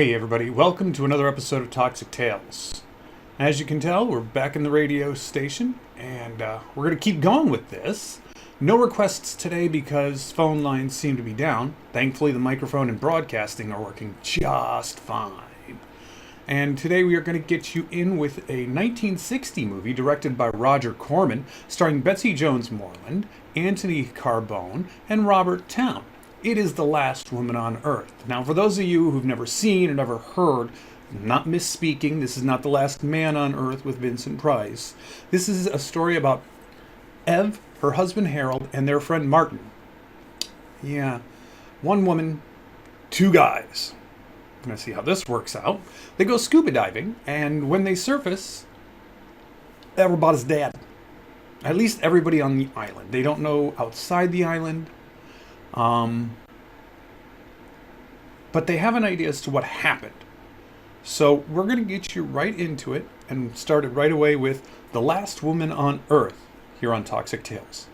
Hey everybody, welcome to another episode of Toxic Tales. As you can tell, we're back in the radio station, and we're going to keep going with this. No requests today because phone lines seem to be down. Thankfully, the microphone and broadcasting are working just fine. And today we are going to get you in with a 1960 movie directed by Roger Corman, starring Betsy Jones Moreland, Anthony Carbone, and Robert Towne. It is The Last Woman on Earth. Now, for those of you who've never seen or never heard, I'm not misspeaking, this is not The Last Man on Earth with Vincent Price. This is a story about Ev, her husband Harold, and their friend Martin. Yeah, one woman, two guys. I'm going to see how this works out. They go scuba diving, and when they surface, everybody's dead. At least everybody on the island. They don't know outside the island. But they have an idea as to what happened. So we're going to get you right into it and start it right away with The Last Woman on Earth here on Toxic Tales.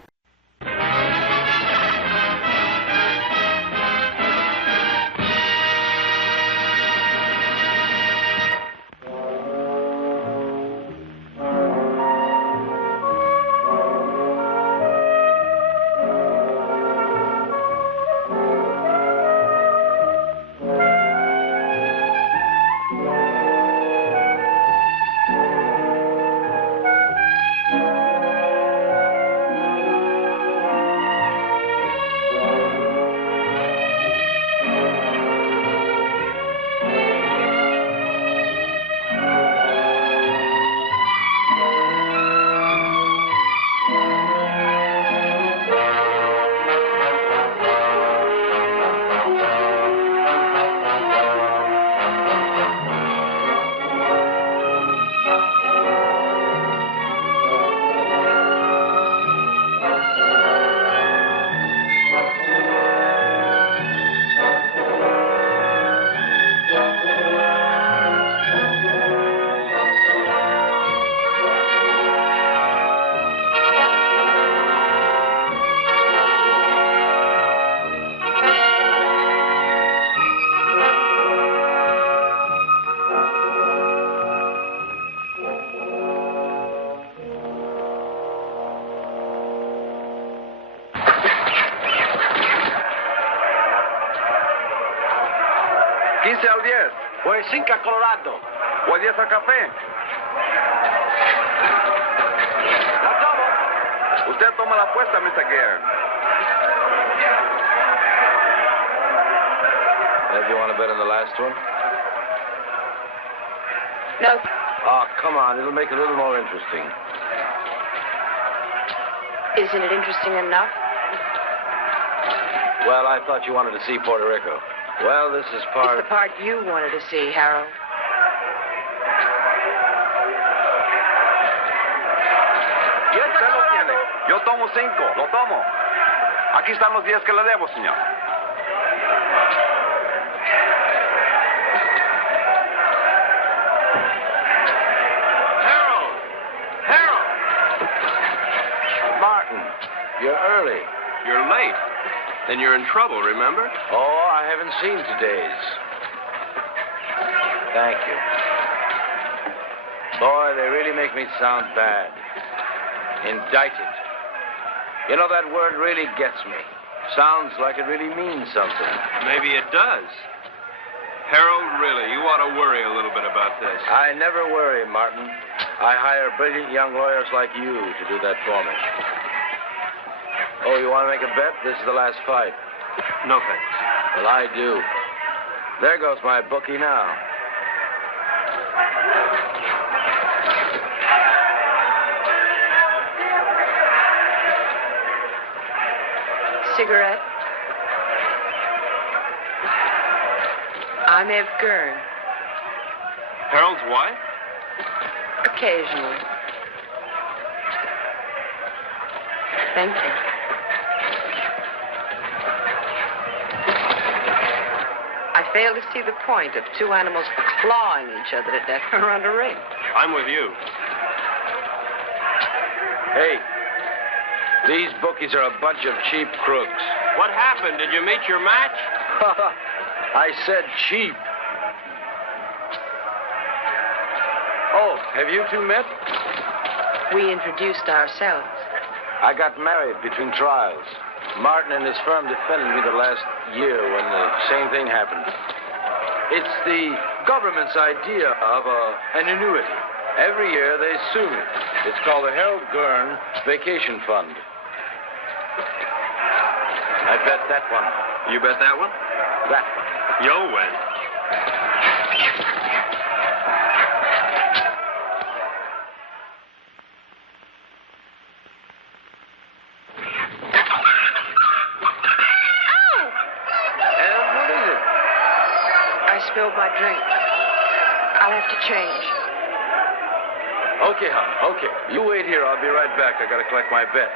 ¿15 al 10? O el 5 a Colorado. ¿O el 10 al café? La tomo. Usted toma la apuesta, Mr. Gare. Do you want to bet on the last one? No. Oh, come on. It'll make it a little more interesting. Isn't it interesting enough? Well, I thought you wanted to see Puerto Rico. Well, this is part... It's the part you wanted to see, Harold. Usted lo tiene. Yo tomo 5. Lo tomo. Aquí están los 10 que le debo, señor. Harold! Martin, you're early. You're late. Then you're in trouble, remember? Oh, I haven't seen today's. Thank you. Boy, they really make me sound bad. Indicted. You know, that word really gets me. Sounds like it really means something. Maybe it does. Harold, really, you ought to worry a little bit about this. I never worry, Martin. I hire brilliant young lawyers like you to do that for me. Oh, you want to make a bet? This is the last fight. No thanks. Well, I do. There goes my bookie now. Cigarette? I'm Ev Gurn. Harold's wife? Occasionally. Thank you. I fail to see the point of two animals clawing each other to death around a ring. I'm with you. Hey, these bookies are a bunch of cheap crooks. What happened? Did you meet your match? I said cheap. Oh, have you two met? We introduced ourselves. I got married between trials. Martin and his firm defended me the last year when the same thing happened. It's the government's idea of an annuity. Every year they sue me. It's called the Harold Gurn Vacation Fund. I bet that one. You bet that one? That one. You'll win. Spilled my drink. I'll have to change. Okay, hon. Okay. You wait here. I'll be right back. I gotta collect my bet.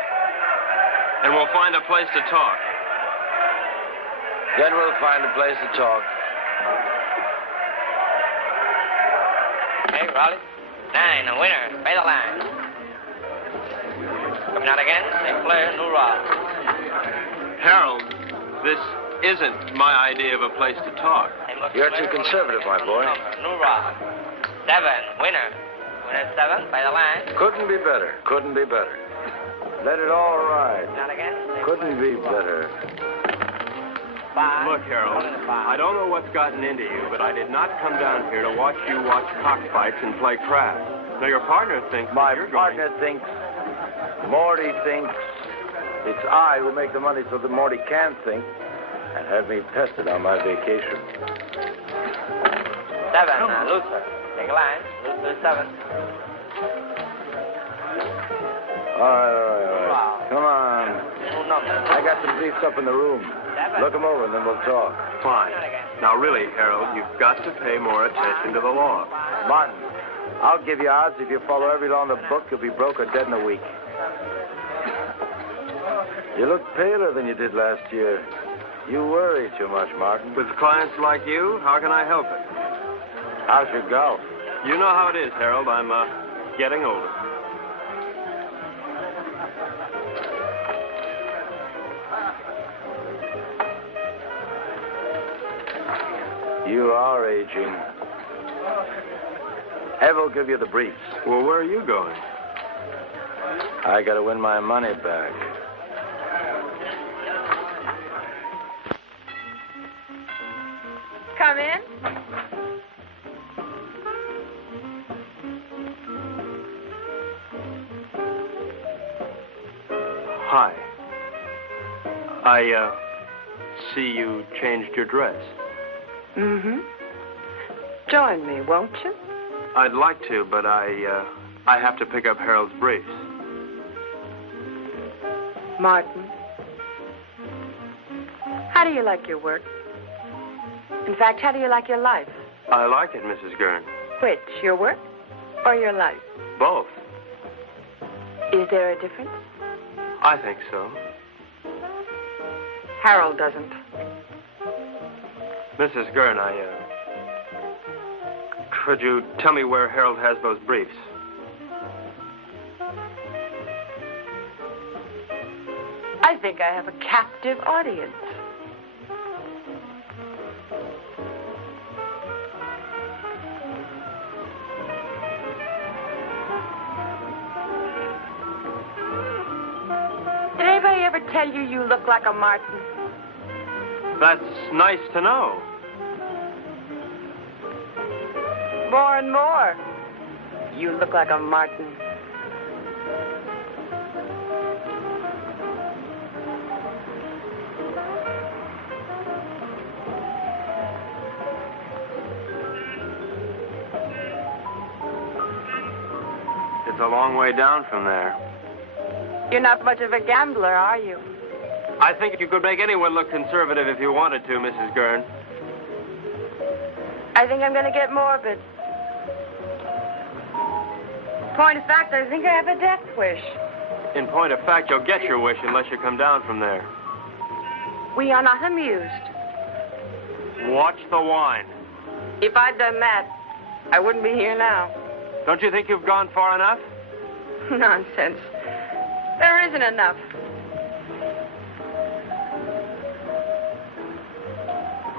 And we'll find a place to talk. Then we'll find a place to talk. Hey, Raleigh. 9, a winner. Pay the line. Coming out again, St. Clair, New Rock. Harold, this isn't my idea of a place to talk. You're too conservative, my boy. New Rock. 7, winner. Winner 7, pay the line. Couldn't be better. Couldn't be better. Let it all ride. Not again. Couldn't be better. 5. Look, Harold, I don't know what's gotten into you, but I did not come down here to watch you watch cockfights and play craps. Now, your partner thinks My you're partner thinks, Morty thinks, it's I who make the money so that Morty can think and have me pestered on my vacation. 7, Luther. Take a line. Luther 7. All right. Come on. New number. I got some briefs up in the room. 7. Look them over and then we'll talk. Fine. Now, really, Harold, you've got to pay more attention to the law. Martin, I'll give you odds. If you follow every law in the book, you'll be broke or dead in a week. You look paler than you did last year. You worry too much, Martin. With clients like you, how can I help it? How's your golf? You know how it is, Harold. I'm getting older. You are aging. Ev will give you the briefs. Well, where are you going? I gotta win my money back. Come in. Hi. I see you changed your dress. Mm-hmm. Join me, won't you? I'd like to, but I have to pick up Harold's briefs. Martin, how do you like your work? In fact, how do you like your life? I like it, Mrs. Gurn. Which, your work or your life? Both. Is there a difference? I think so. Harold doesn't. Mrs. Gurn, could you tell me where Harold has those briefs? I think I have a captive audience. Did anybody ever tell you you look like a Martin? That's nice to know. More and more. You look like a Martin. It's a long way down from there. You're not much of a gambler, are you? I think you could make anyone look conservative if you wanted to, Mrs. Gurn. I think I'm going to get morbid. Point of fact, I think I have a death wish. In point of fact, you'll get your wish unless you come down from there. We are not amused. Watch the wine. If I'd done that, I wouldn't be here now. Don't you think you've gone far enough? Nonsense. There isn't enough.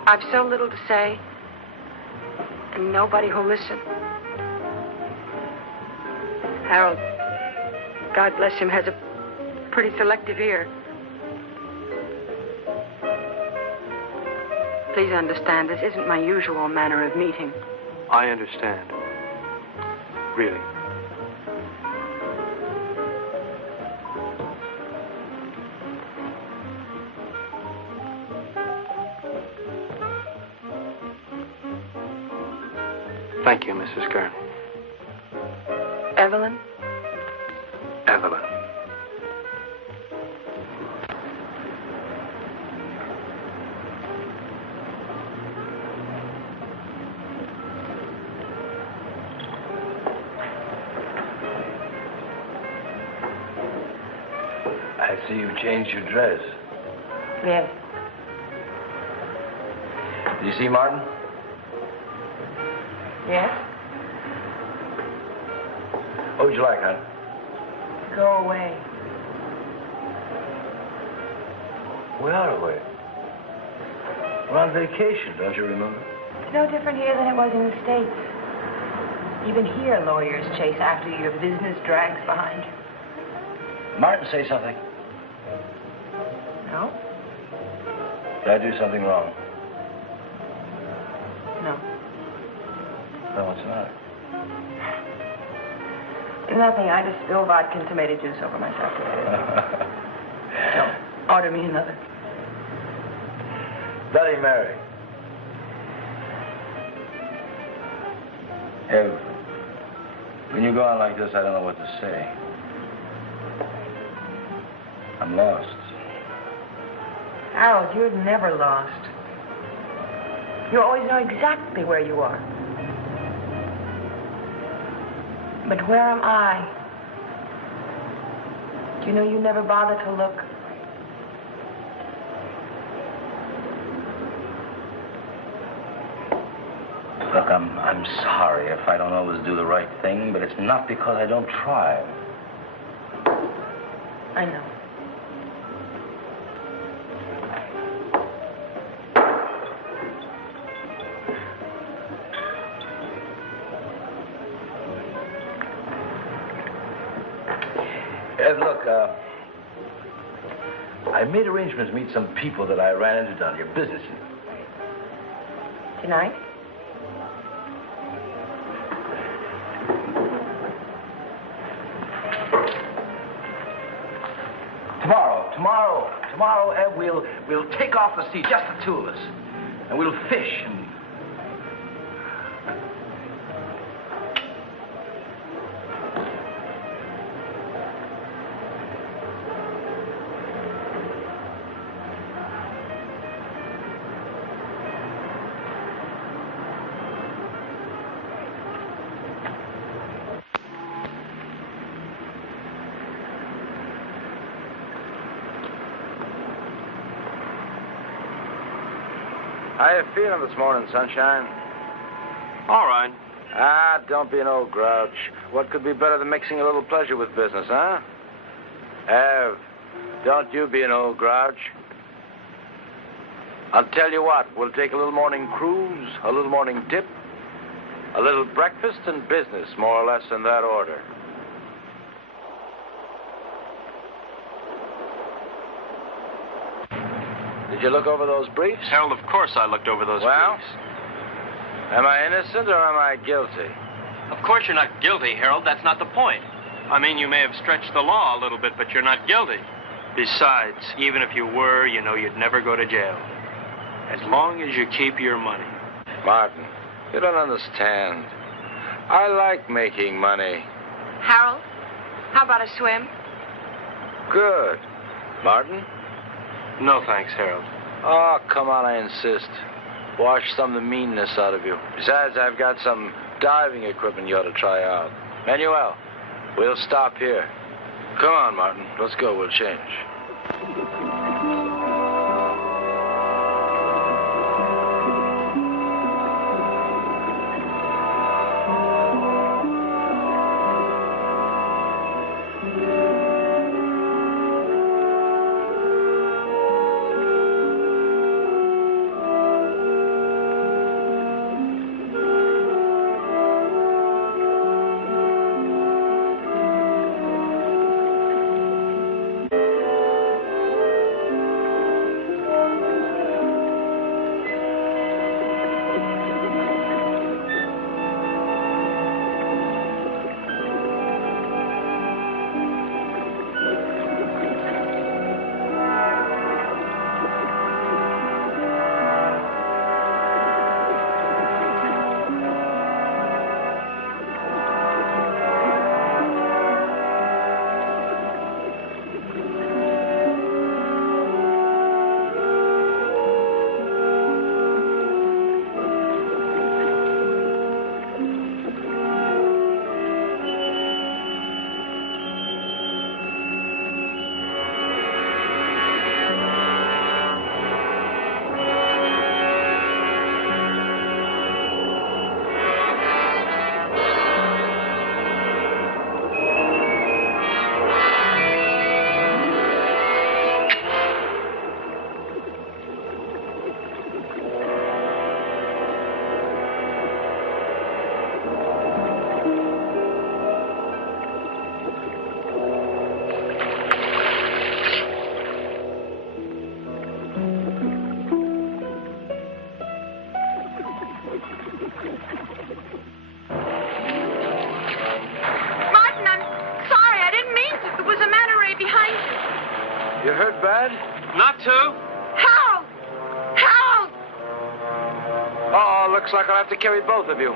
I've so little to say, and nobody who'll listen. Harold, God bless him, has a pretty selective ear. Please understand, this isn't my usual manner of meeting. I understand. Really. Thank you, Mrs. Kern. Evelyn? Evelyn. I see you've changed your dress. Yes. Did you see Martin? Yes? What would you like, hon? Go away. We are away. We're on vacation, don't you remember? It's no different here than it was in the States. Even here, lawyers chase after you. Your business drags behind you. Martin, say something. No? Did I do something wrong? No. No, what's the matter? Nothing. I just spilled vodka and tomato juice over myself today. No. Order me another. Bloody Mary. Ev, when you go on like this, I don't know what to say. I'm lost. Harold, you're never lost. You always know exactly where you are. But where am I? Do you know you never bother to look? Look, I'm sorry if I don't always do the right thing, but it's not because I don't try. I know. Look, I made arrangements to meet some people that I ran into down your business. Tonight? Tomorrow, Ed, we'll take off the sea, just the two of us, and we'll fish and... How you feeling this morning, sunshine? All right. Don't be an old grouch. What could be better than mixing a little pleasure with business, huh? Ev, don't you be an old grouch. I'll tell you what, we'll take a little morning cruise, a little morning dip, a little breakfast and business, more or less in that order. Did you look over those briefs? Harold, of course I looked over those Well? briefs. Am I innocent or am I guilty? Of course you're not guilty, Harold. That's not the point. I mean, you may have stretched the law a little bit, but you're not guilty. Besides, even if you were, you know you'd never go to jail. As long as you keep your money. Martin, you don't understand. I like making money. Harold, how about a swim? Good. Martin? No thanks, Harold. Oh, come on, I insist. Wash some of the meanness out of you. Besides, I've got some diving equipment you ought to try out. Manuel, we'll stop here. Come on, Martin. Let's go. We'll change. Martin, I'm sorry. I didn't mean to. There was a man array behind you. You hurt bad? Not to. Harold! Harold! Oh, looks like I'll have to carry both of you.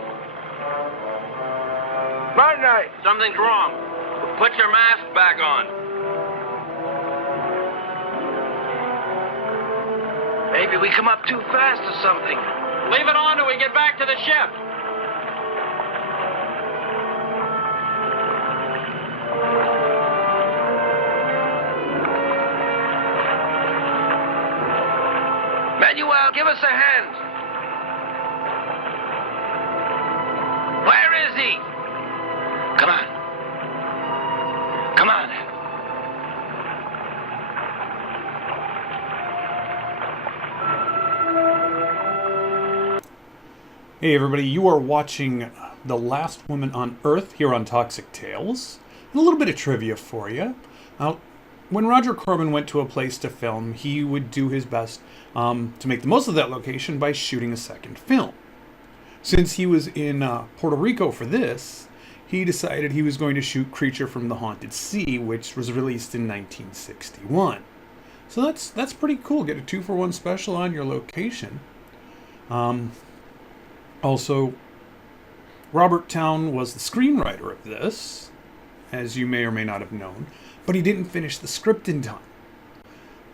Martin, Something's wrong. Put your mask back on. Maybe we come up too fast or something. Leave it on till we get back to the ship. Manuel, give us a hand. Where is he? Come on. Come on. Hey everybody, you are watching The Last Woman on Earth here on Toxic Tales. And a little bit of trivia for you. When Roger Corman went to a place to film, he would do his best to make the most of that location by shooting a second film. Since he was in Puerto Rico for this, he decided he was going to shoot Creature from the Haunted Sea, which was released in 1961. So that's pretty cool. Get a 2-for-1 special on your location. Also, Robert Towne was the screenwriter of this, as you may or may not have known, but he didn't finish the script in time.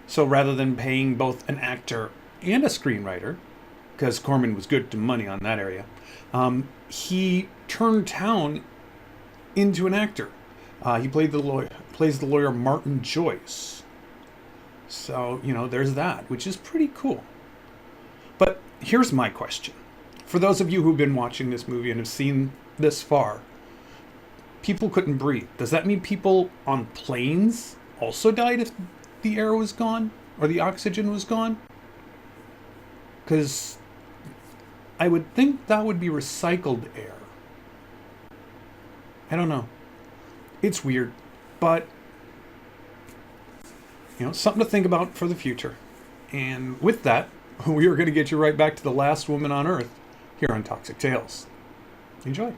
So rather than paying both an actor and a screenwriter, because Corman was good to money on that area, he turned Towne into an actor. He plays the lawyer Martin Joyce. So, there's that, which is pretty cool. But here's my question. For those of you who've been watching this movie and have seen this far, people couldn't breathe. Does that mean people on planes also died if the air was gone? Or the oxygen was gone? Because I would think that would be recycled air. I don't know. It's weird. But, something to think about for the future. And with that, we are going to get you right back to The Last Woman on Earth here on Toxic Tales. Enjoy. And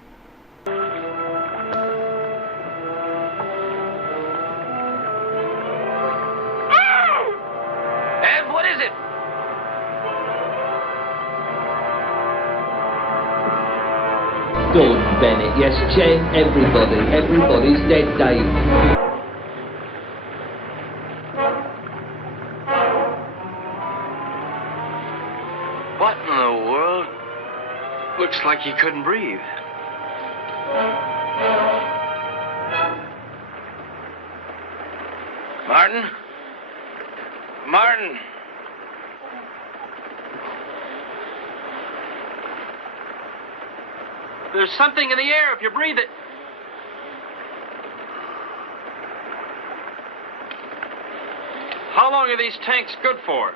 what is it? Gordon Bennett, yes, Chen, everybody's dead, Dave. What in the world? Looks like he couldn't breathe. Martin? Martin! There's something in the air if you breathe it. How long are these tanks good for?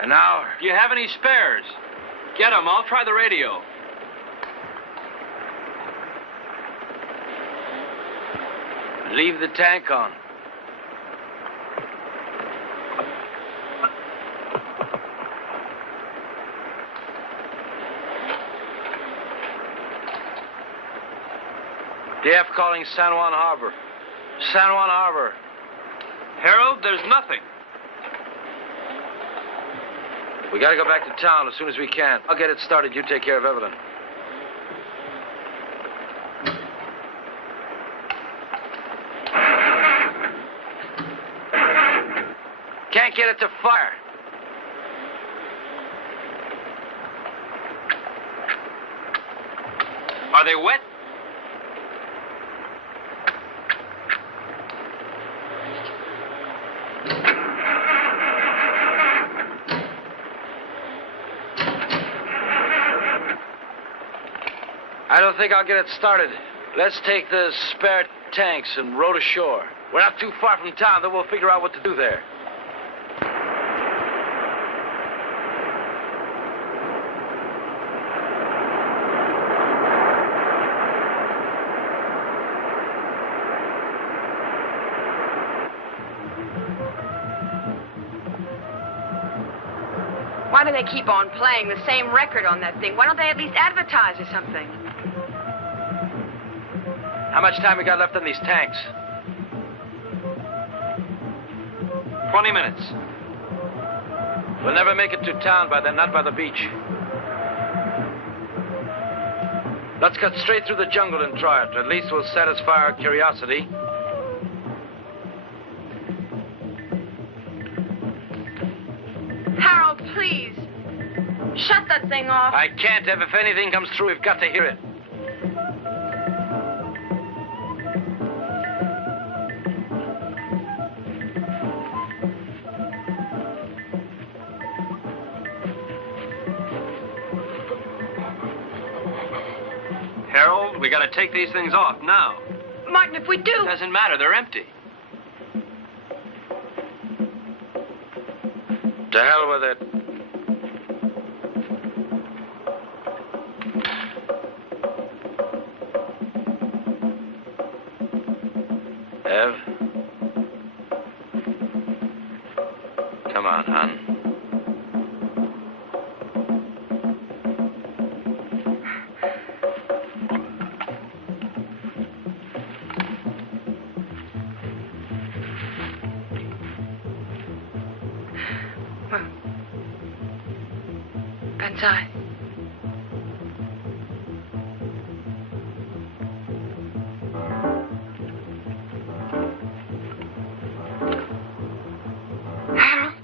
An hour. Do you have any spares? Get them. I'll try the radio. Leave the tank on. DF calling San Juan Harbor. San Juan Harbor. Harold, there's nothing. We gotta go back to town as soon as we can. I'll get it started. You take care of Evelyn. Can't get it to fire. Are they wet? I don't think I'll get it started. Let's take the spare tanks and row to shore. We're not too far from town, then we'll figure out what to do there. Why do they keep on playing the same record on that thing? Why don't they at least advertise or something? How much time we got left on these tanks? 20 minutes. We'll never make it to town by then, not by the beach. Let's cut straight through the jungle and try it. At least we'll satisfy our curiosity. Harold, please. Shut that thing off. I can't. If anything comes through, we've got to hear it. Harold, we gotta take these things off now. Martin, if we do... Doesn't matter, they're empty. To hell with it. Ev? Come on, hon. Banzai. Harold?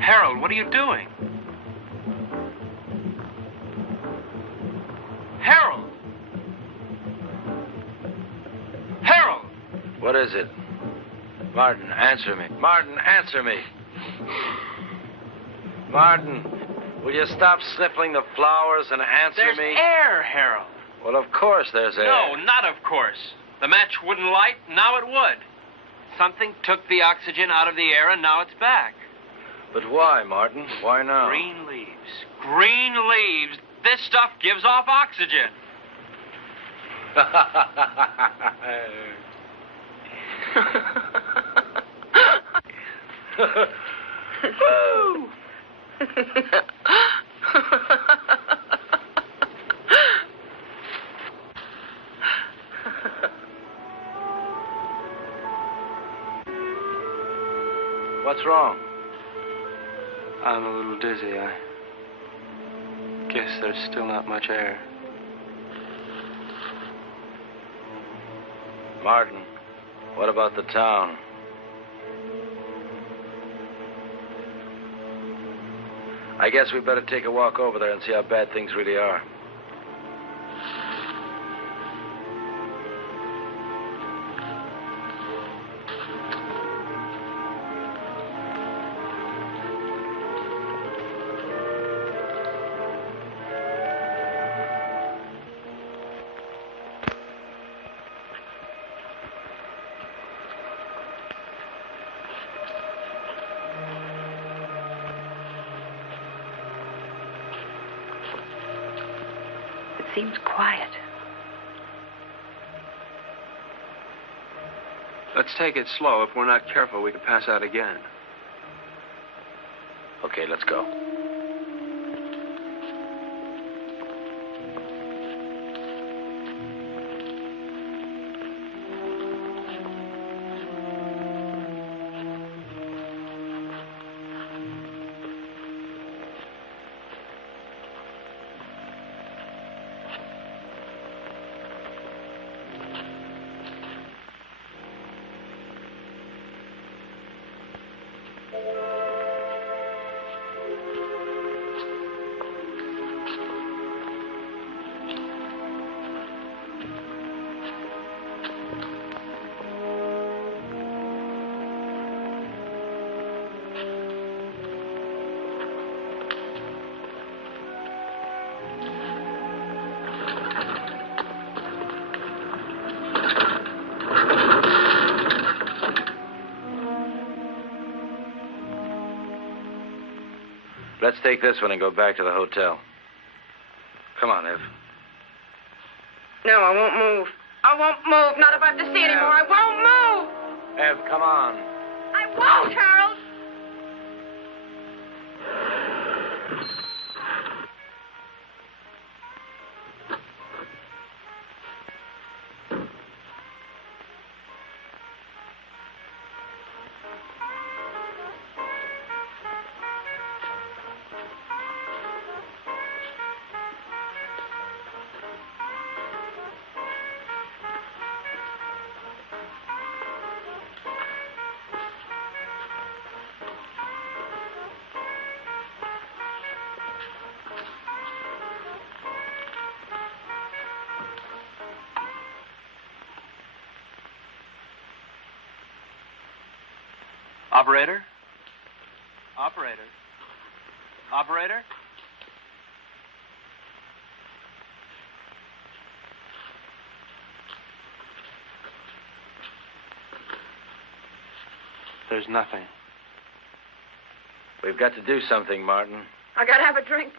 Harold, what are you doing? Harold! Harold! What is it? Martin, answer me. Martin, answer me. Martin, will you stop sniffling the flowers and answer There's me? air, Harold. Well, of course there's air. No, not of course. The match wouldn't light, now it would. Something took the oxygen out of the air, and now it's back. But why, Martin? Why now? Green leaves. Green leaves. This stuff gives off oxygen. Woo! What's wrong? I'm a little dizzy. I guess there's still not much air. Martin, what about the town? I guess we better take a walk over there and see how bad things really are. It seems quiet. Let's take it slow. If we're not careful, we could pass out again. Okay, let's go. Let's take this one and go back to the hotel. Come on, Ev. No, I won't move. I won't move. Not if I have to see anymore. I won't move. Ev, come on. I won't, Harold. Operator? Operator? Operator? There's nothing. We've got to do something, Martin. I gotta have a drink.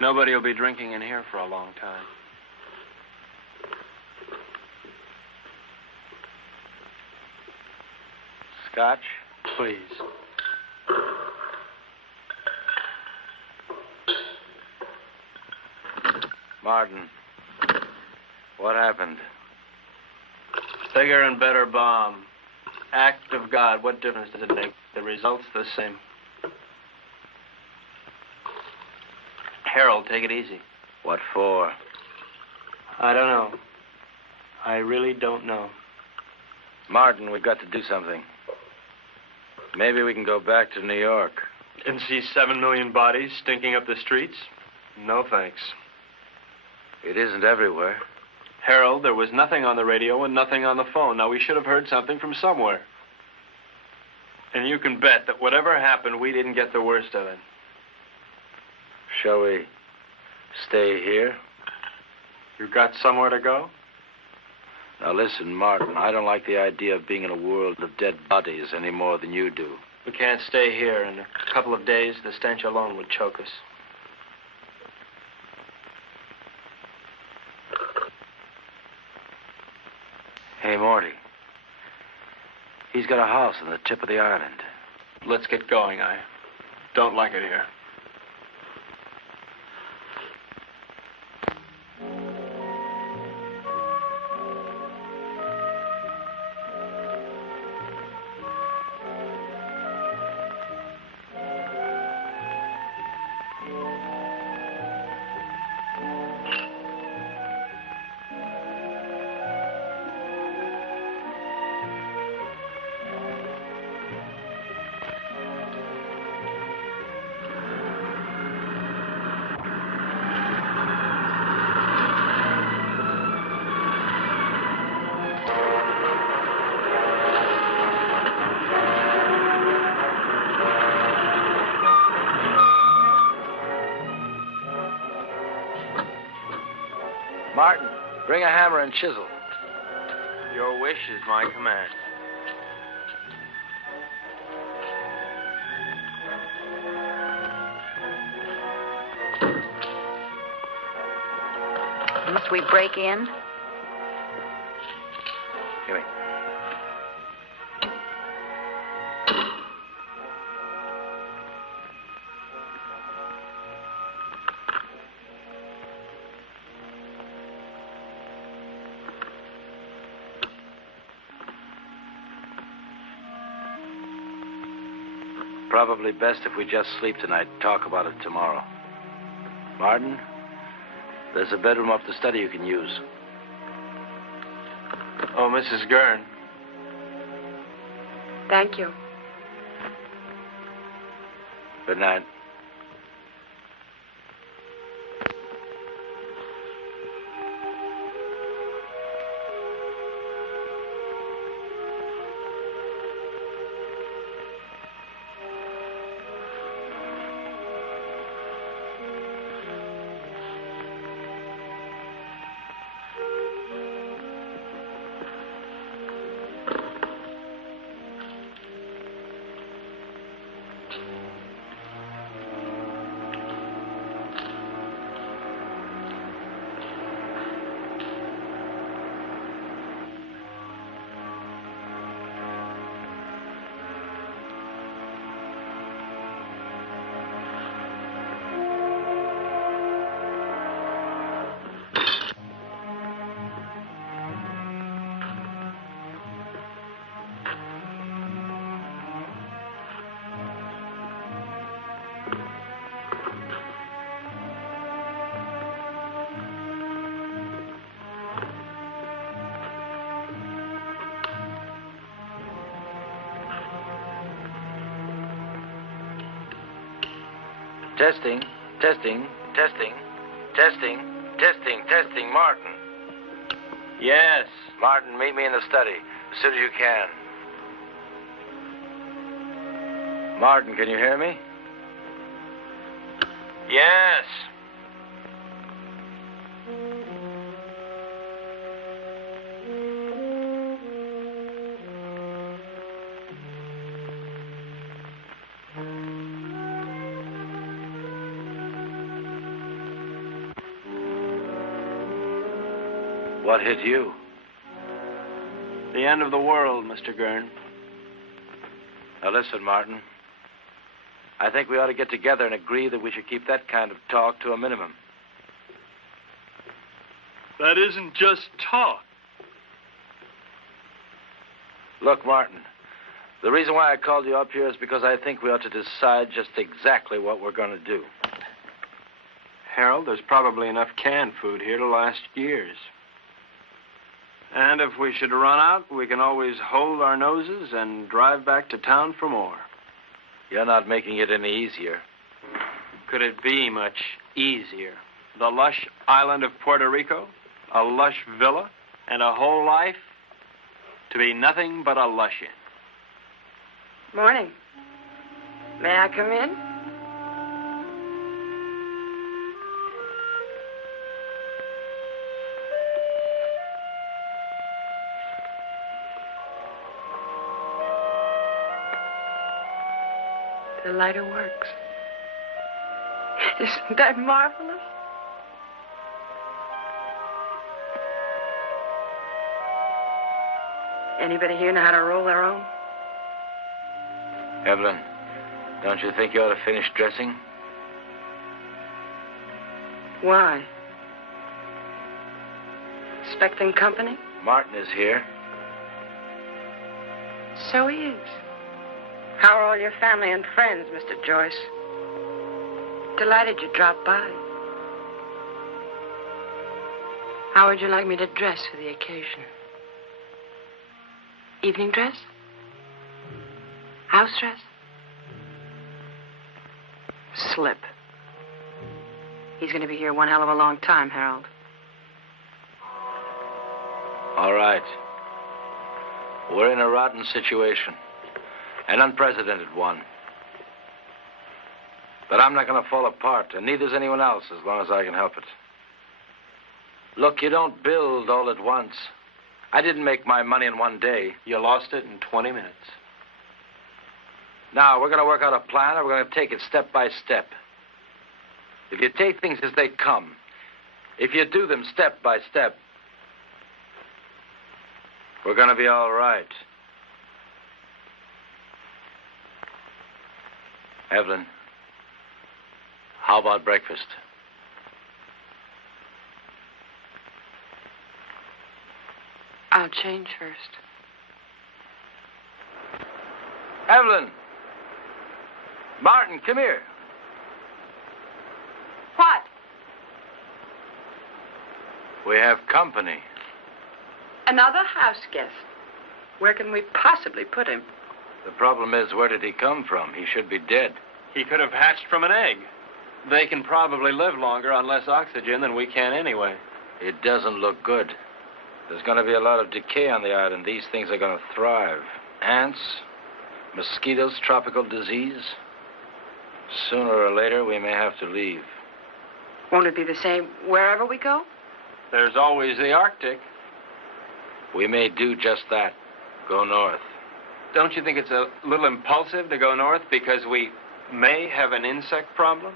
Nobody will be drinking in here for a long time. Scotch? Please. Martin, what happened? Bigger and better bomb. Act of God. What difference does it make? The result's the same. Harold, take it easy. What for? I don't know. I really don't know. Martin, we've got to do something. Maybe we can go back to New York. And see 7 million bodies stinking up the streets? No, thanks. It isn't everywhere. Harold, there was nothing on the radio and nothing on the phone. Now, we should have heard something from somewhere. And you can bet that whatever happened, we didn't get the worst of it. Shall we stay here? You got somewhere to go? Now listen, Martin, I don't like the idea of being in a world of dead bodies any more than you do. We can't stay here. In a couple of days, the stench alone would choke us. Hey, Morty. He's got a house on the tip of the island. Let's get going. I don't like it here. Martin, bring a hammer and chisel. Your wish is my command. Must we break in? Give me. Probably best if we just sleep tonight and talk about it tomorrow. Martin, there's a bedroom up the study you can use. Oh, Mrs. Gurn. Thank you. Good night. Testing, testing, testing, testing, testing, testing. Martin. Yes. Martin, meet me in the study as soon as you can. Martin, can you hear me? Yes. What hit you? The end of the world, Mr. Gurn. Now listen, Martin. I think we ought to get together and agree that we should keep that kind of talk to a minimum. That isn't just talk. Look, Martin, the reason why I called you up here is because I think we ought to decide just exactly what we're going to do. Harold, there's probably enough canned food here to last years. And if we should run out, we can always hold our noses and drive back to town for more. You're not making it any easier. Could it be much easier? The lush island of Puerto Rico, a lush villa, and a whole life to be nothing but a lush in. Morning. May I come in? The lighter works. Isn't that marvelous? Anybody here know how to roll their own? Evelyn, don't you think you ought to finish dressing? Why? Expecting company? Martin is here. So he is. How are all your family and friends, Mr. Joyce? Delighted you dropped by. How would you like me to dress for the occasion? Evening dress? House dress? Slip. He's going to be here one hell of a long time, Harold. All right. We're in a rotten situation. An unprecedented one. But I'm not going to fall apart, and neither's anyone else as long as I can help it. Look, you don't build all at once. I didn't make my money in one day. You lost it in 20 minutes. Now, we're going to work out a plan, and we're going to take it step by step. If you take things as they come, if you do them step by step, we're going to be all right. Evelyn, how about breakfast? I'll change first. Evelyn! Martin, come here. What? We have company. Another house guest. Where can we possibly put him? The problem is, where did he come from? He should be dead. He could have hatched from an egg. They can probably live longer on less oxygen than we can anyway. It doesn't look good. There's going to be a lot of decay on the island. These things are going to thrive. Ants, mosquitoes, tropical disease. Sooner or later, we may have to leave. Won't it be the same wherever we go? There's always the Arctic. We may do just that. Go north. Don't you think it's a little impulsive to go north because we may have an insect problem?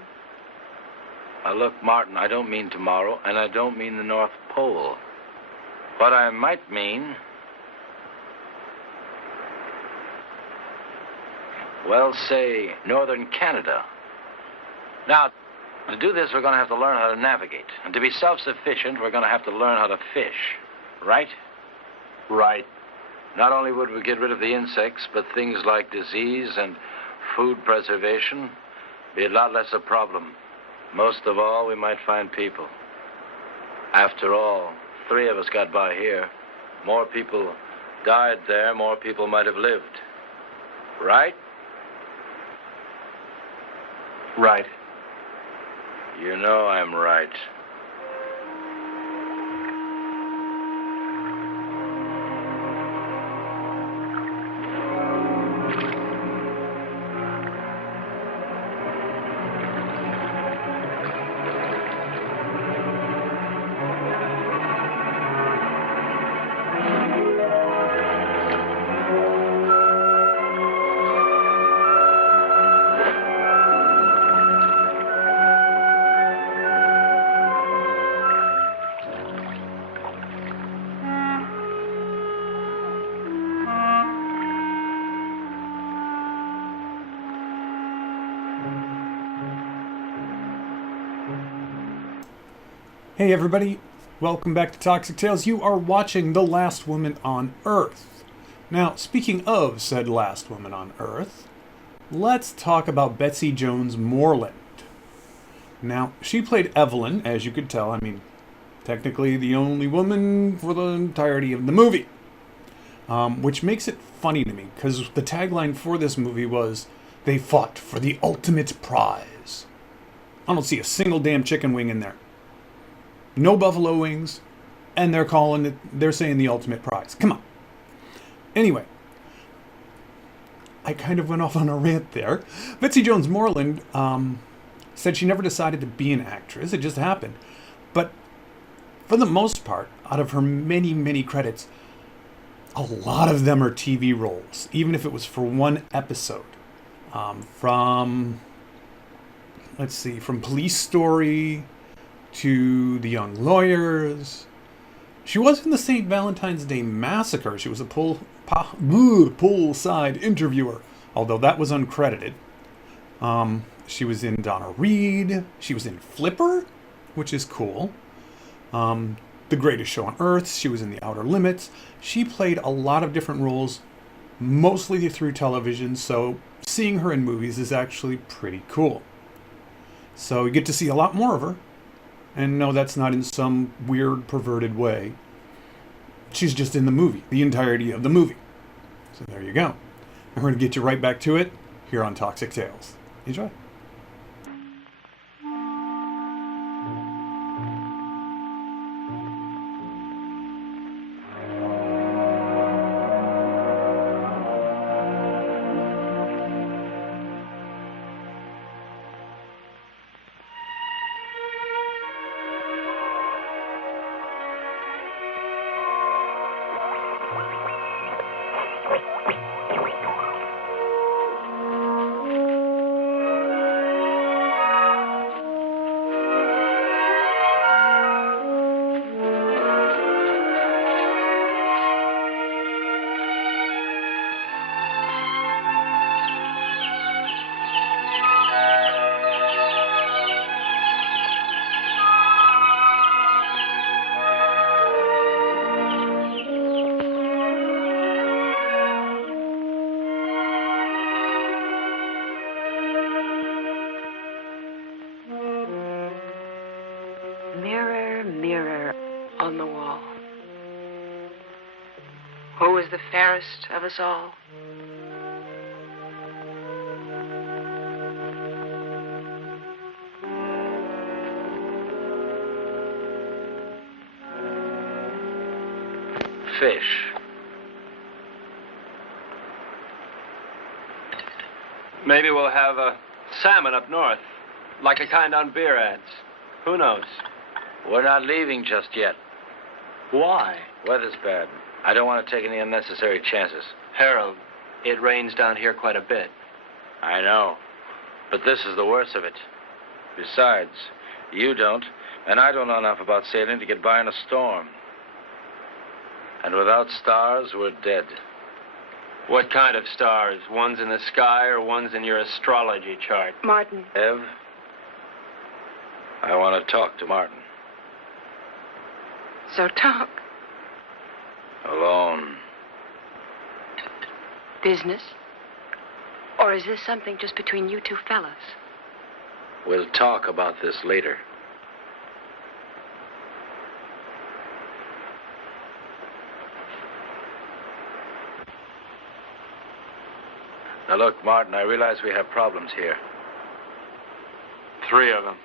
Now, look, Martin, I don't mean tomorrow, and I don't mean the North Pole. What I might mean... well, say, northern Canada. Now, to do this, we're going to have to learn how to navigate. And to be self-sufficient, we're going to have to learn how to fish. Right? Right. Not only would we get rid of the insects, but things like disease and food preservation be a lot less a problem. Most of all, we might find people. After all, 3 of us got by here. More people died there, more people might have lived. Right? Right. You know I'm right. Hey everybody, welcome back to Toxic Tales. You are watching The Last Woman on Earth. Now, speaking of said Last Woman on Earth, let's talk about Betsy Jones Moreland. Now, she played Evelyn, as you could tell. I mean, technically the only woman for the entirety of the movie. Which makes it funny to me, because the tagline for this movie was, "They fought for the ultimate prize." I don't see a single damn chicken wing in there. No buffalo wings, and they're saying the ultimate prize. Come on. Anyway, I kind of went off on a rant there. Betsy Jones Moreland said she never decided to be an actress. It just happened. But for the most part, out of her many, many credits, a lot of them are TV roles, even if it was for one episode. From Police Story to The Young Lawyers. She was in the St. Valentine's Day Massacre. She was a poolside interviewer, although that was uncredited. She was in Donna Reed. She was in Flipper, which is cool. The Greatest Show on Earth. She was in The Outer Limits. She played a lot of different roles, mostly through television, so seeing her in movies is actually pretty cool. So you get to see a lot more of her. And no, that's not in some weird, perverted way. She's just in the movie, the entirety of the movie. So there you go. And we're going to get you right back to it here on Toxic Tales. Enjoy. Mirror, mirror on the wall, who is the fairest of us all? Fish. Maybe we'll have a salmon up north, like a kind on beer ads. Who knows? We're not leaving just yet. Why? Weather's bad. I don't want to take any unnecessary chances. Harold, it rains down here quite a bit. I know. But this is the worst of it. Besides, you don't, and I don't know enough about sailing to get by in a storm. And without stars, we're dead. What kind of stars? Ones in the sky or ones in your astrology chart? Martin. Ev, I want to talk to Martin. So talk. Alone. Business? Or is this something just between you two fellas? We'll talk about this later. Now look, Martin, I realize we have problems here. 3 of them.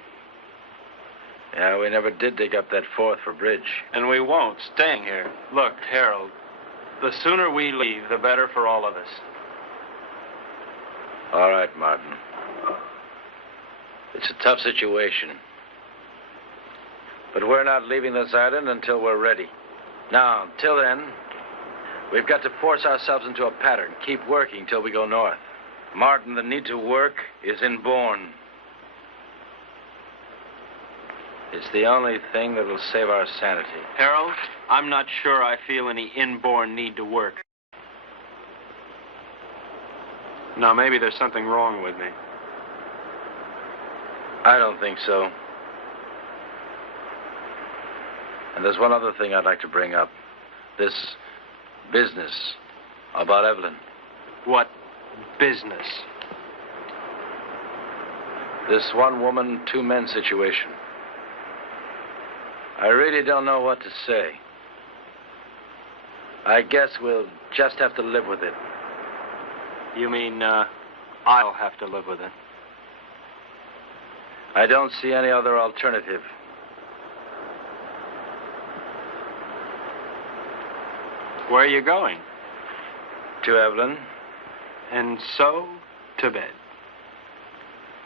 Yeah, we never did dig up that 4th for bridge. And we won't, staying here. Look, Harold, the sooner we leave, the better for all of us. All right, Martin. It's a tough situation. But we're not leaving this island until we're ready. Now, until then, we've got to force ourselves into a pattern. Keep working till we go north. Martin, the need to work is inborn. It's the only thing that will save our sanity. Harold, I'm not sure I feel any inborn need to work. Now, maybe there's something wrong with me. I don't think so. And there's one other thing I'd like to bring up. This business about Evelyn. What business? This one woman, 2 men situation. I really don't know what to say. I guess we'll just have to live with it. You mean, I'll have to live with it? I don't see any other alternative. Where are you going? To Evelyn. And so, to bed.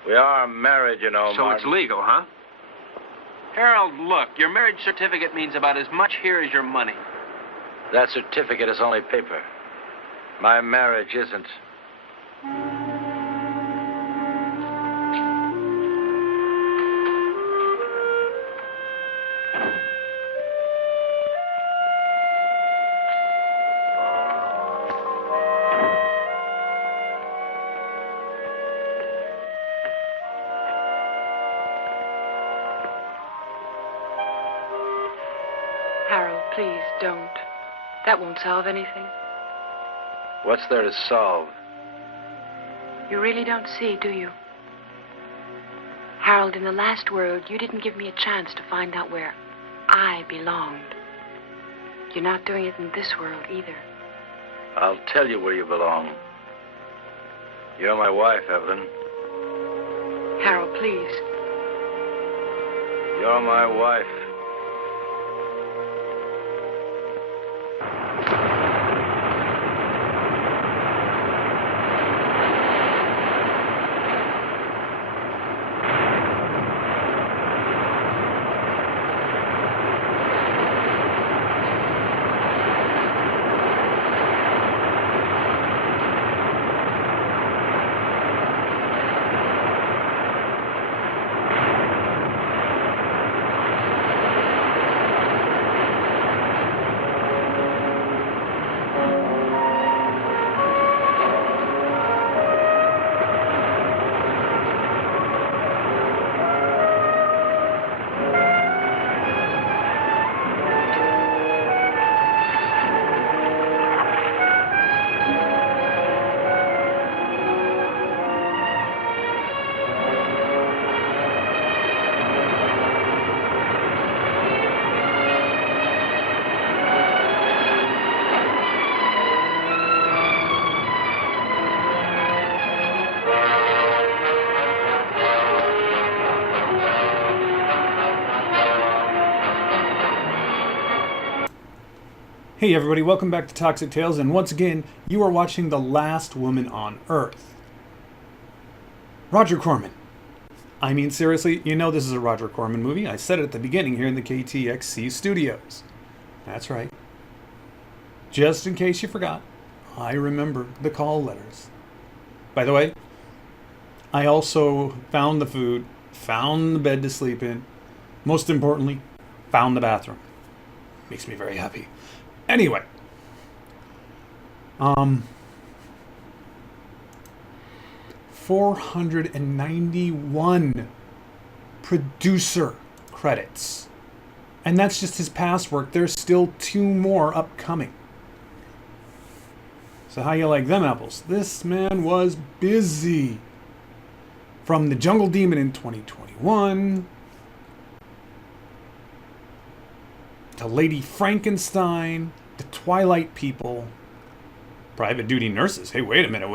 We are married, you know, So Martin. it's legal, huh? Harold, look, your marriage certificate means about as much here as your money. That certificate is only paper. My marriage isn't. Harold, please don't. That won't solve anything. What's there to solve? You really don't see, do you? Harold, in the last world, you didn't give me a chance to find out where I belonged. You're not doing it in this world either. I'll tell you where you belong. You're my wife, Evelyn. Harold, please. You're my wife. Hey everybody, welcome back to Toxic Tales, and once again, you are watching The Last Woman on Earth. Roger Corman. I mean, seriously, you know this is a Roger Corman movie. I said it at the beginning here in the KTXC studios. That's right. Just in case you forgot, I remember the call letters. By the way, I also found the food, found the bed to sleep in, most importantly, found the bathroom. Makes me very happy. Anyway, 491 producer credits. And that's just his past work. There's still 2 more upcoming. So how you like them apples? This man was busy. From The Jungle Demon in 2021 to Lady Frankenstein, The Twilight People, Private Duty Nurses. Hey, wait a minute.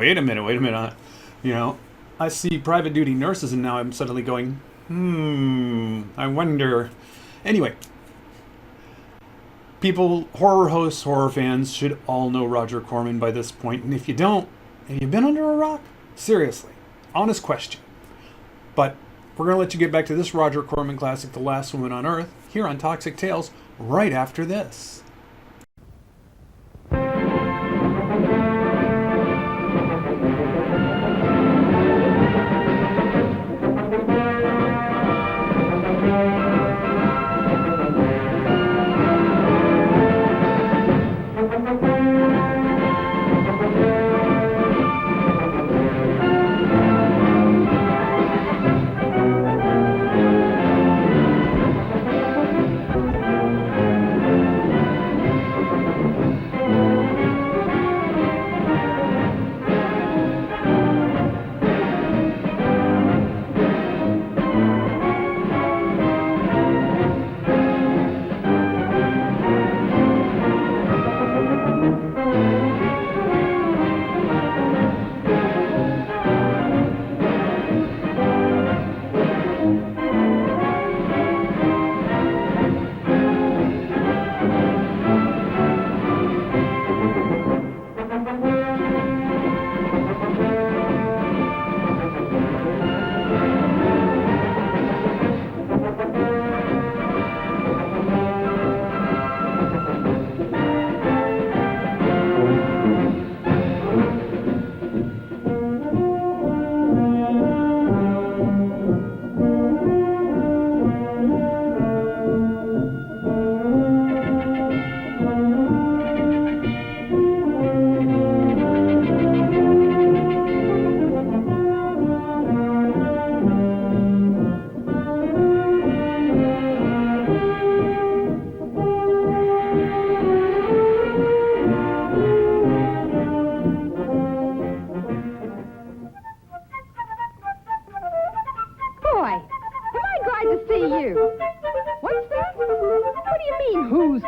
You know, I see Private Duty Nurses and now I'm suddenly going, I wonder. Anyway, people, horror hosts, horror fans should all know Roger Corman by this point. And if you don't, have you been under a rock? Seriously, honest question. But we're going to let you get back to this Roger Corman classic, The Last Woman on Earth, here on Toxic Tales, right after this.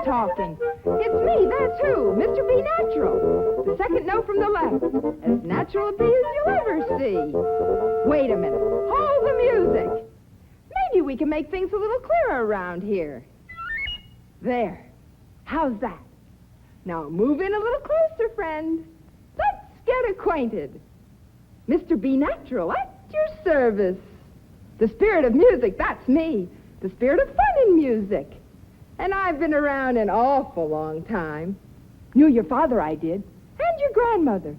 talking. It's me, that's who, Mr. B. Natural. The second note from the left. As natural a B as you'll ever see. Wait a minute. Hold the music. Maybe we can make things a little clearer around here. There. How's that? Now move in a little closer, friend. Let's get acquainted. Mr. B. Natural, at your service. The spirit of music, that's me. The spirit of fun in music. And I've been around an awful long time. Knew your father, I did. And your grandmother.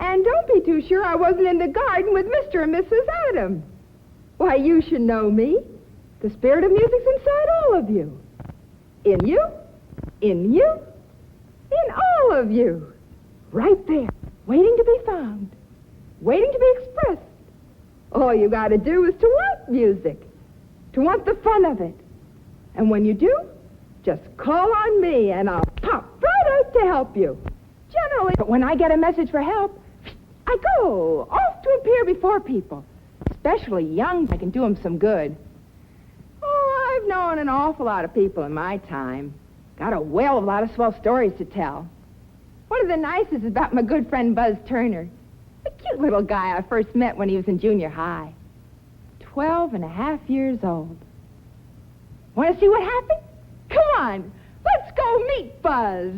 And don't be too sure I wasn't in the garden with Mr. and Mrs. Adam. Why, you should know me. The spirit of music's inside all of you. In you, in you, in all of you. Right there, waiting to be found. Waiting to be expressed. All you gotta do is to want music. To want the fun of it. And when you do, just call on me and I'll pop right out to help you. Generally, but when I get a message for help, I go off to appear before people. Especially young, I can do them some good. Oh, I've known an awful lot of people in my time. Got a whale of a lot of swell stories to tell. One of the nicest is about my good friend Buzz Turner. A cute little guy I first met when he was in junior high. 12 and a half years old. Want to see what happened? Come on, let's go meet Buzz.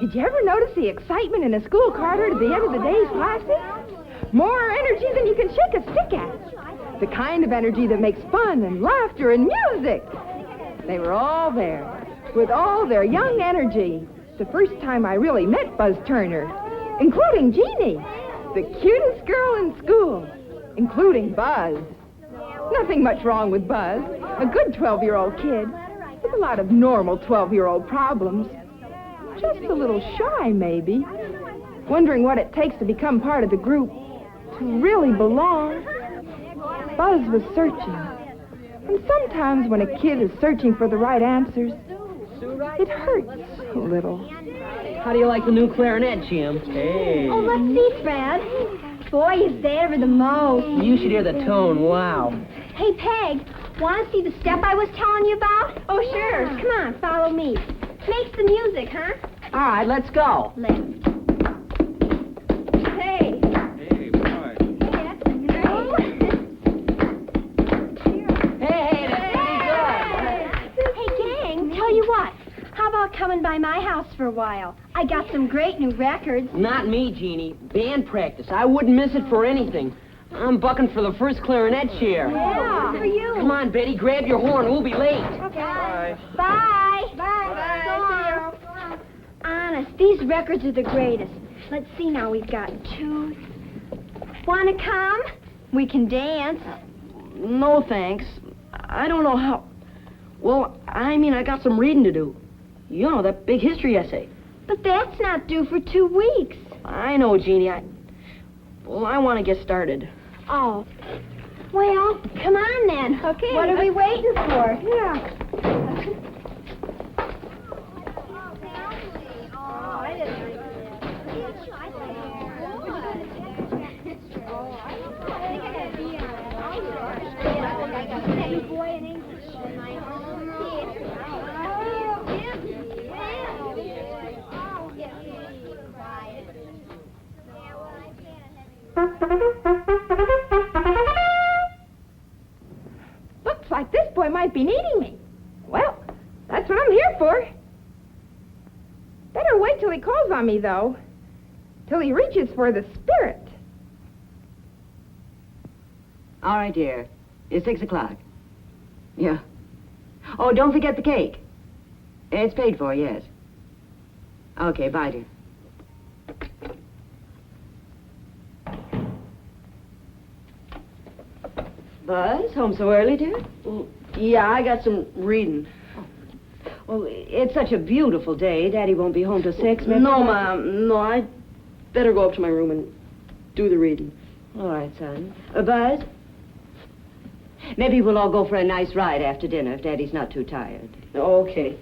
Did you ever notice the excitement in a school corridor at the end of the day's classes? More energy than you can shake a stick at. The kind of energy that makes fun and laughter and music. They were all there, with all their young energy, the first time I really met Buzz Turner, including Jeannie, the cutest girl in school, including Buzz. Nothing much wrong with Buzz, a good 12-year-old kid with a lot of normal 12-year-old problems. Just a little shy, maybe, wondering what it takes to become part of the group, to really belong. Buzz was searching. And sometimes when a kid is searching for the right answers, it hurts a little. How do you like the new clarinet, Jim? Hey. Oh, let's see, Fred. Boy, is that ever the most. You should hear the tone. Wow. Hey, Peg, want to see the step I was telling you about? Oh, sure. Come on, follow me. Makes the music, huh? All right, let's go. Left. Hey. Hey, boy. Hey, that's pretty good. Hey, gang, tell you what. How about coming by my house for a while? I got some great new records. Not me, Jeannie. Band practice. I wouldn't miss it for anything. I'm bucking for the first clarinet chair. Yeah, for you. Come on, Betty, grab your horn. We'll be late. Okay. Bye. Bye. Bye. Honest, these records are the greatest. Let's see now, we've got two. Want to come? We can dance. No, thanks. I don't know how. Well, I mean, I got some reading to do. You know, that big history essay. But that's not due for 2 weeks. I know, Jeannie. I want to get started. Oh. Well, come on then. Okay. What are we waiting for? Yeah. Looks like this boy might be needing me. Well, that's what I'm here for. Better wait till he calls on me, though. Till he reaches for the spirit. All right, dear. It's 6 o'clock. Yeah. Oh, don't forget the cake. It's paid for, yes. Okay, bye, dear. Buzz, home so early, dear? Well, yeah, I got some reading. Well, it's such a beautiful day. Daddy won't be home till 6, maybe? No, Mom. No, I'd better go up to my room and do the reading. All right, son. Buzz? Maybe we'll all go for a nice ride after dinner if Daddy's not too tired. Okay.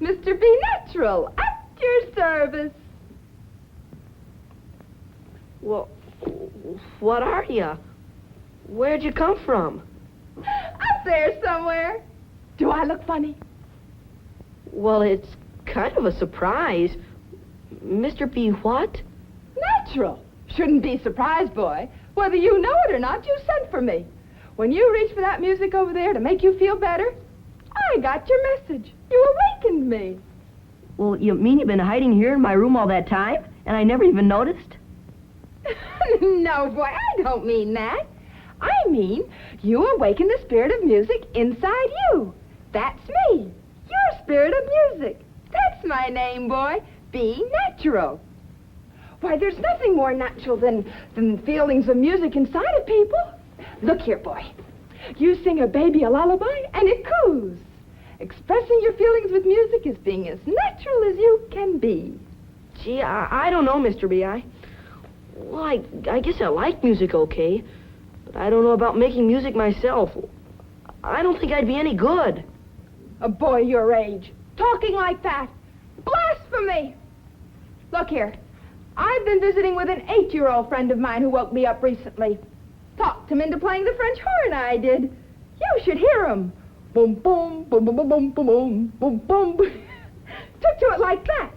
Mr. Be Natural, at your service. Well, what are you? Where'd you come from? Up there somewhere. Do I look funny? Well, it's kind of a surprise. Mr. B. what? Natural. Shouldn't be surprised, boy. Whether you know it or not, you sent for me. When you reached for that music over there to make you feel better, I got your message. You awakened me. Well, you mean you've been hiding here in my room all that time, and I never even noticed? No, boy, I don't mean that. I mean, you awakened the spirit of music inside you. That's me. Your spirit of music. That's my name, boy. Be Natural. Why, there's nothing more natural than feelings of music inside of people. Look here, boy. You sing a baby a lullaby, and it coos. Expressing your feelings with music is being as natural as you can be. Gee, I don't know, Mr. B. Well, I guess I like music okay, but I don't know about making music myself. I don't think I'd be any good. A boy your age, talking like that. Blasphemy! Look here. I've been visiting with an 8-year-old friend of mine who woke me up recently. Talked him into playing the French horn, I did. You should hear him. Boom, boom, boom, boom, boom, boom, boom, boom, boom. Took to it like that,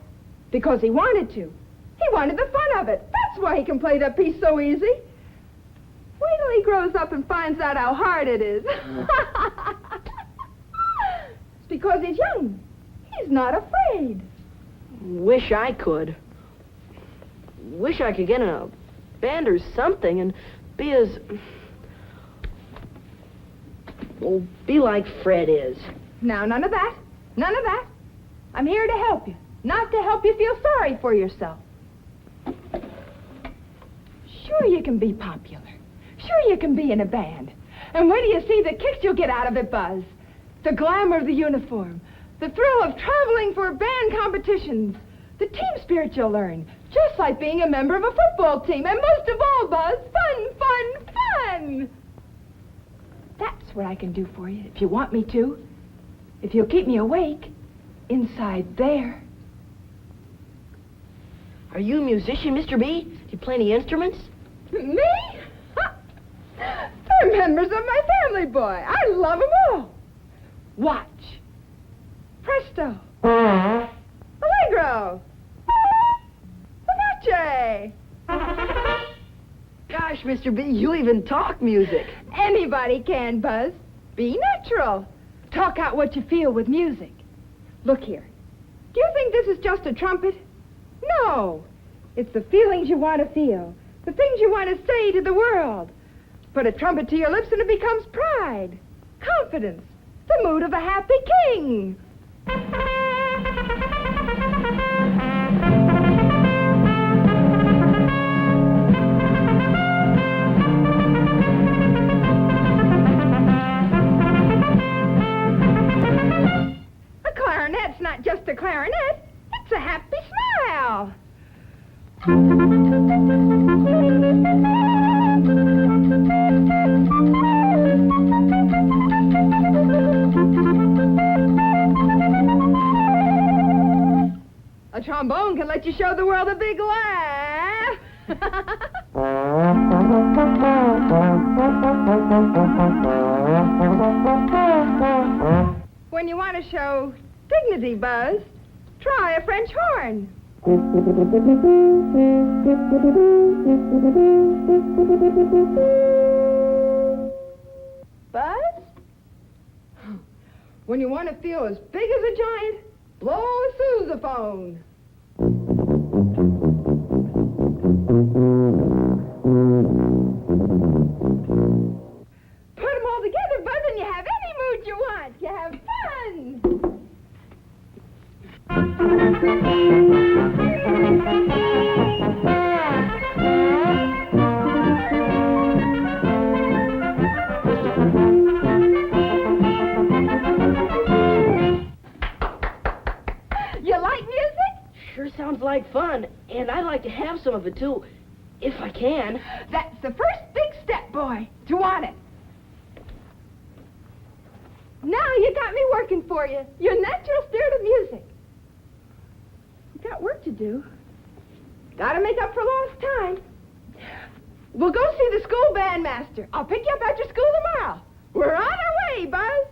because he wanted to. He wanted the fun of it. That's why he can play that piece so easy. Wait till he grows up and finds out how hard it is. It's because he's young. He's not afraid. Wish I could. Wish I could get in a band or something and be as... well, be like Fred is. Now, none of that. None of that. I'm here to help you, not to help you feel sorry for yourself. Sure you can be popular. Sure you can be in a band. And where do you see the kicks you'll get out of it, Buzz? The glamour of the uniform, the thrill of traveling for band competitions, the team spirit you'll learn, just like being a member of a football team. And most of all, Buzz, fun, fun, fun! That's what I can do for you, if you want me to. If you'll keep me awake, inside there. Are you a musician, Mr. B? Do you play any instruments? Me? They're members of my family, boy. I love them all. Watch. Presto. Allegro. Vivace. Gosh, Mr. B, you even talk music. Anybody can, Buzz. Be natural. Talk out what you feel with music. Look here. Do you think this is just a trumpet? No. It's the feelings you want to feel. The things you want to say to the world. Put a trumpet to your lips and it becomes pride. Confidence. The mood of a happy king. A clarinet's not just a clarinet. It's a happy smile. A trombone can let you show the world a big laugh. When you want to show dignity, Buzz, try a French horn. Buzz? When you want to feel as big as a giant, blow a sousaphone. Put them all together, Buzz, and you have any mood you want. You have fun. You like music? Sure sounds like fun, and I'd like to have some of it, too, if I can. That's the first big step, boy, to want it. Now you got me working for you. Your natural spirit of music. You got work to do. Gotta make up for lost time. We'll go see the school bandmaster. I'll pick you up after school tomorrow. We're on our way, Buzz.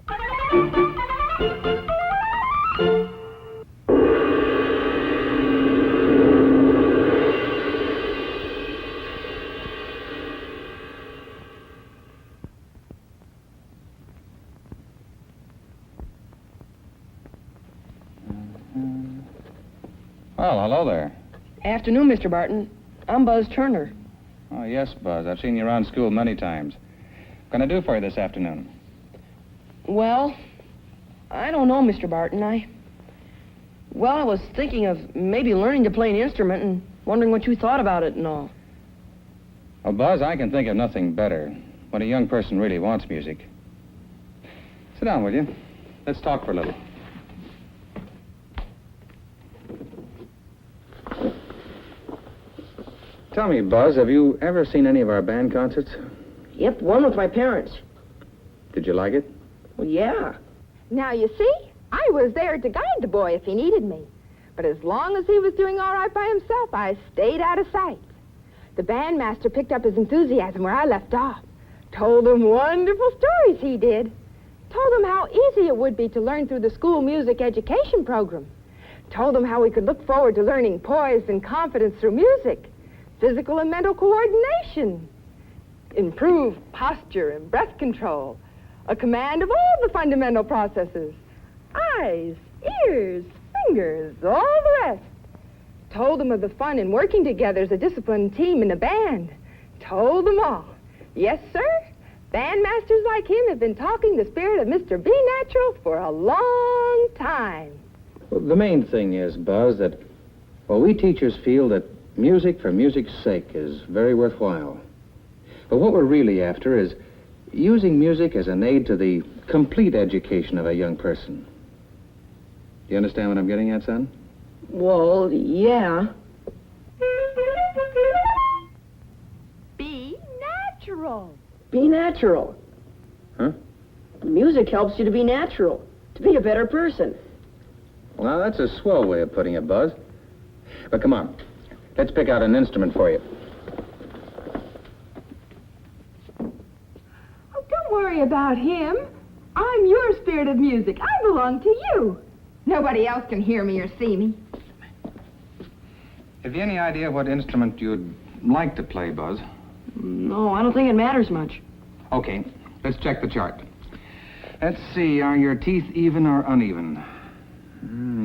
Well, hello there. Afternoon, Mr. Barton. I'm Buzz Turner. Oh, yes, Buzz. I've seen you around school many times. What can I do for you this afternoon? Well, I don't know, Mr. Barton. Well, I was thinking of maybe learning to play an instrument and wondering what you thought about it and all. Well, Buzz, I can think of nothing better when a young person really wants music. Sit down, will you? Let's talk for a little. Tell me, Buzz, have you ever seen any of our band concerts? Yep, one with my parents. Did you like it? Well, yeah. Now, you see, I was there to guide the boy if he needed me. But as long as he was doing all right by himself, I stayed out of sight. The bandmaster picked up his enthusiasm where I left off. Told him wonderful stories he did. Told him how easy it would be to learn through the school music education program. Told him how we could look forward to learning poise and confidence through music. Physical and mental coordination. Improved posture and breath control. A command of all the fundamental processes. Eyes, ears, fingers, all the rest. Told them of the fun in working together as a disciplined team in a band. Told them all. Yes, sir. Bandmasters like him have been talking the spirit of Mr. B. Natural for a long time. Well, the main thing is, Buzz, that, well, we teachers feel that music for music's sake is very worthwhile. But what we're really after is using music as an aid to the complete education of a young person. Do you understand what I'm getting at, son? Well, yeah. Be natural. Be natural. Huh? Music helps you to be natural, to be a better person. Well, that's a swell way of putting it, Buzz. But come on, let's pick out an instrument for you. Oh, don't worry about him. I'm your spirit of music. I belong to you. Nobody else can hear me or see me. Have you any idea what instrument you'd like to play, Buzz? No, I don't think it matters much. Okay, let's check the chart. Let's see, are your teeth even or uneven?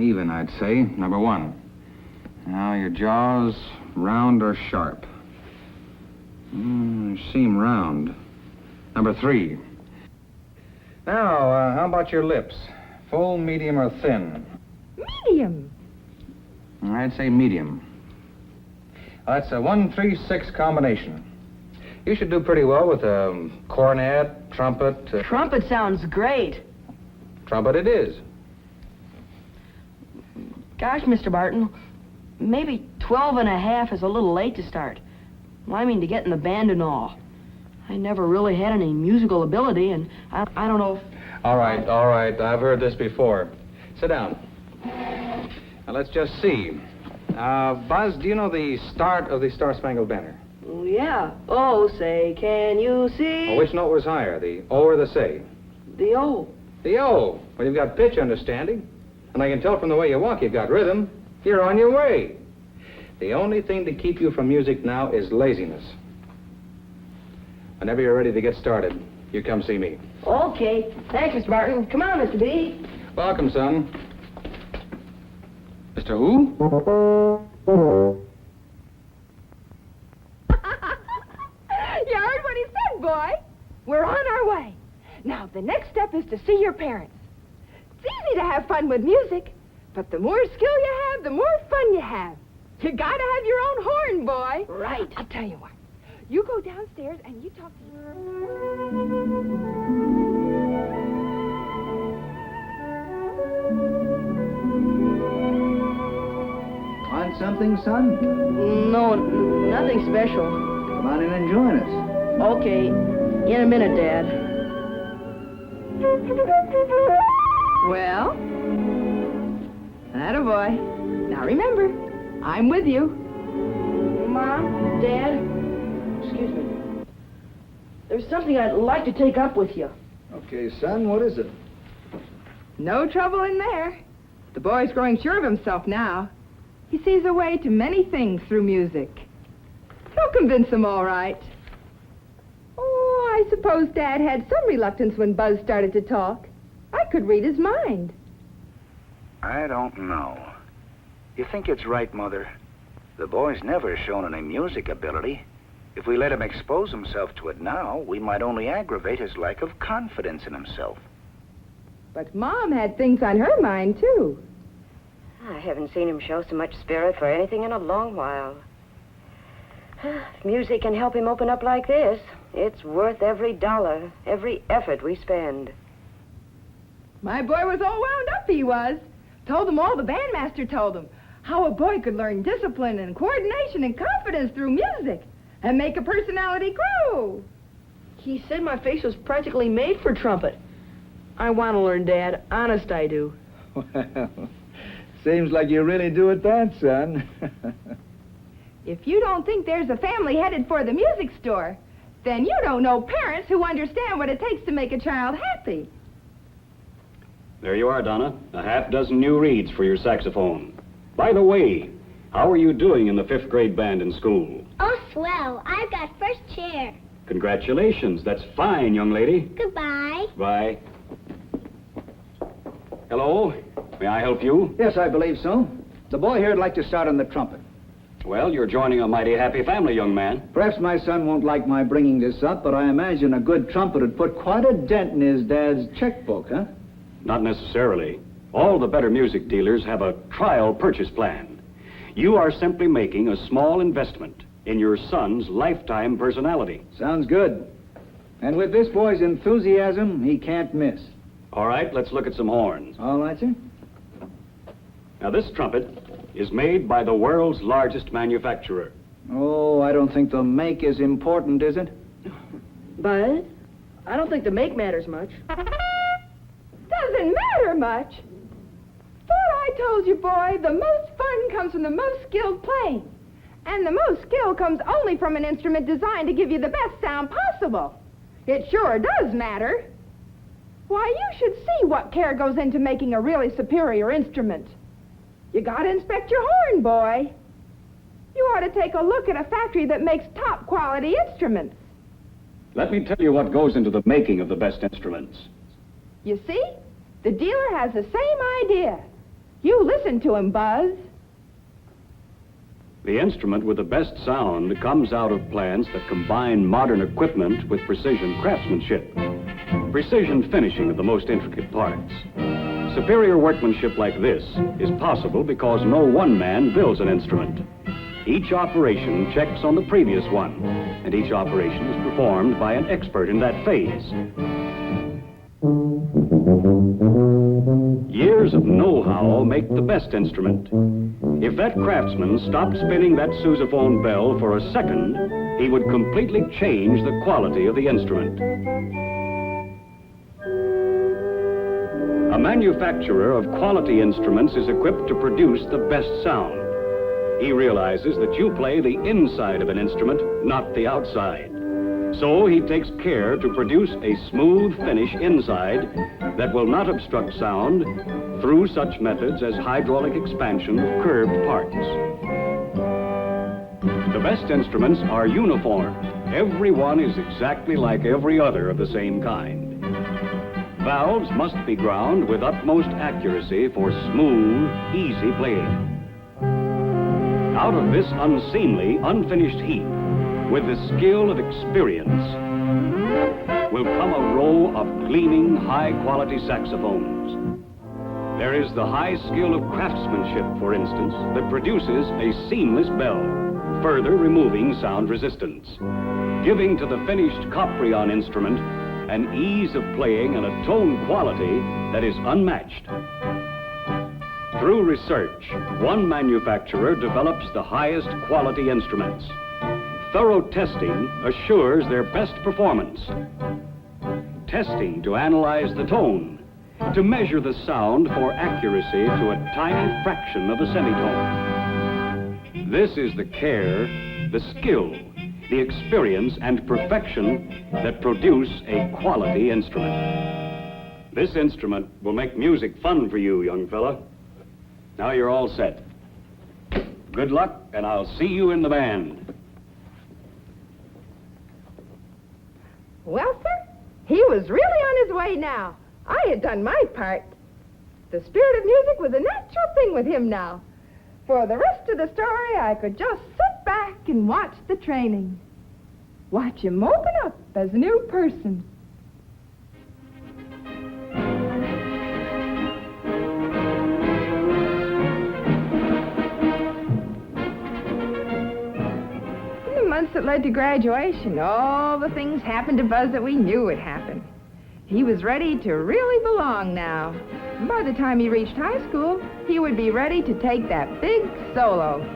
Even, I'd say, number one. Now, your jaws round or sharp? Seem round. Number three. Now, how about your lips? Full, medium, or thin? Medium. I'd say medium. That's a 1-3-6 combination. You should do pretty well with a cornet, trumpet. Trumpet sounds great. Trumpet it is. Gosh, Mr. Barton, maybe 12 and a half is a little late to start. Well, I mean to get in the band and all. I never really had any musical ability, and I don't know if... All right. I've heard this before. Sit down. Now, let's just see. Buzz, do you know the start of the Star-Spangled Banner? Oh, yeah. Oh, say, can you see? Oh, which note was higher, the O or the say? The O. The O. Well, you've got pitch understanding. And I can tell from the way you walk, you've got rhythm. You're on your way. The only thing to keep you from music now is laziness. Whenever you're ready to get started, you come see me. Okay. Thanks, Mr. Barton. Come on, Mr. B. Welcome, son. Mr. Who? You heard what he said, boy. We're on our way. Now, the next step is to see your parents. It's easy to have fun with music, but the more skill you have, the more fun you have. You gotta have your own horn, boy. Right. I'll tell you what. You go downstairs and you talk to Want something, son? No, nothing special. Come on in and join us. Okay. In a minute, Dad. Well, attaboy. Now remember, I'm with you. Mom, Dad, excuse me. There's something I'd like to take up with you. Okay, son, what is it? No trouble in there. The boy's growing sure of himself now. He sees a way to many things through music. He'll convince him all right. Oh, I suppose Dad had some reluctance when Buzz started to talk. I could read his mind. I don't know. You think it's right, Mother? The boy's never shown any music ability. If we let him expose himself to it now, we might only aggravate his lack of confidence in himself. But Mom had things on her mind, too. I haven't seen him show so much spirit for anything in a long while. If music can help him open up like this, it's worth every dollar, every effort we spend. My boy was all wound up, he was. Told them all the bandmaster told him. How a boy could learn discipline and coordination and confidence through music and make a personality grow. He said my face was practically made for trumpet. I want to learn, Dad. Honest, I do. Well, seems like you really do at that, son. If you don't think there's a family headed for the music store, then you don't know parents who understand what it takes to make a child happy. There you are, Donna. A half-dozen new reeds for your saxophone. By the way, how are you doing in the 5th grade band in school? Oh, swell. I've got first chair. Congratulations. That's fine, young lady. Goodbye. Bye. Hello. May I help you? Yes, I believe so. The boy here would like to start on the trumpet. Well, you're joining a mighty happy family, young man. Perhaps my son won't like my bringing this up, but I imagine a good trumpet would put quite a dent in his dad's checkbook, huh? Not necessarily. All the better music dealers have a trial purchase plan. You are simply making a small investment in your son's lifetime personality. Sounds good. And with this boy's enthusiasm, he can't miss. All right, let's look at some horns. All right, sir. Now, this trumpet is made by the world's largest manufacturer. Oh, I don't think the make is important, is it? Bud, I don't think the make matters much. Doesn't matter much. Thought I told you, boy, the most fun comes from the most skilled playing. And the most skill comes only from an instrument designed to give you the best sound possible. It sure does matter. Why, you should see what care goes into making a really superior instrument. You gotta inspect your horn, boy. You ought to take a look at a factory that makes top quality instruments. Let me tell you what goes into the making of the best instruments. You see? The dealer has the same idea. You listen to him, Buzz. The instrument with the best sound comes out of plants that combine modern equipment with precision craftsmanship. Precision finishing of the most intricate parts. Superior workmanship like this is possible because no one man builds an instrument. Each operation checks on the previous one, and each operation is performed by an expert in that phase. Years of know-how make the best instrument. If that craftsman stopped spinning that sousaphone bell for a second, he would completely change the quality of the instrument. A manufacturer of quality instruments is equipped to produce the best sound. He realizes that you play the inside of an instrument, not the outside. So he takes care to produce a smooth finish inside that will not obstruct sound through such methods as hydraulic expansion of curved parts. The best instruments are uniform. Every one is exactly like every other of the same kind. Valves must be ground with utmost accuracy for smooth, easy playing. Out of this unseemly, unfinished heap, with the skill of experience, will come a row of gleaming, high-quality saxophones. There is the high skill of craftsmanship, for instance, that produces a seamless bell, further removing sound resistance, giving to the finished Coprion instrument an ease of playing and a tone quality that is unmatched. Through research, one manufacturer develops the highest quality instruments. Thorough testing assures their best performance. Testing to analyze the tone, to measure the sound for accuracy to a tiny fraction of a semitone. This is the care, the skill, the experience and perfection that produce a quality instrument. This instrument will make music fun for you, young fella. Now you're all set. Good luck, and I'll see you in the band. Well, sir, he was really on his way now. I had done my part. The spirit of music was a natural thing with him now. For the rest of the story, I could just sit back and watch the training. Watch him open up as a new person. months that led to graduation, all the things happened to Buzz that we knew would happen. He was ready to really belong now. And by the time he reached high school, he would be ready to take that big solo.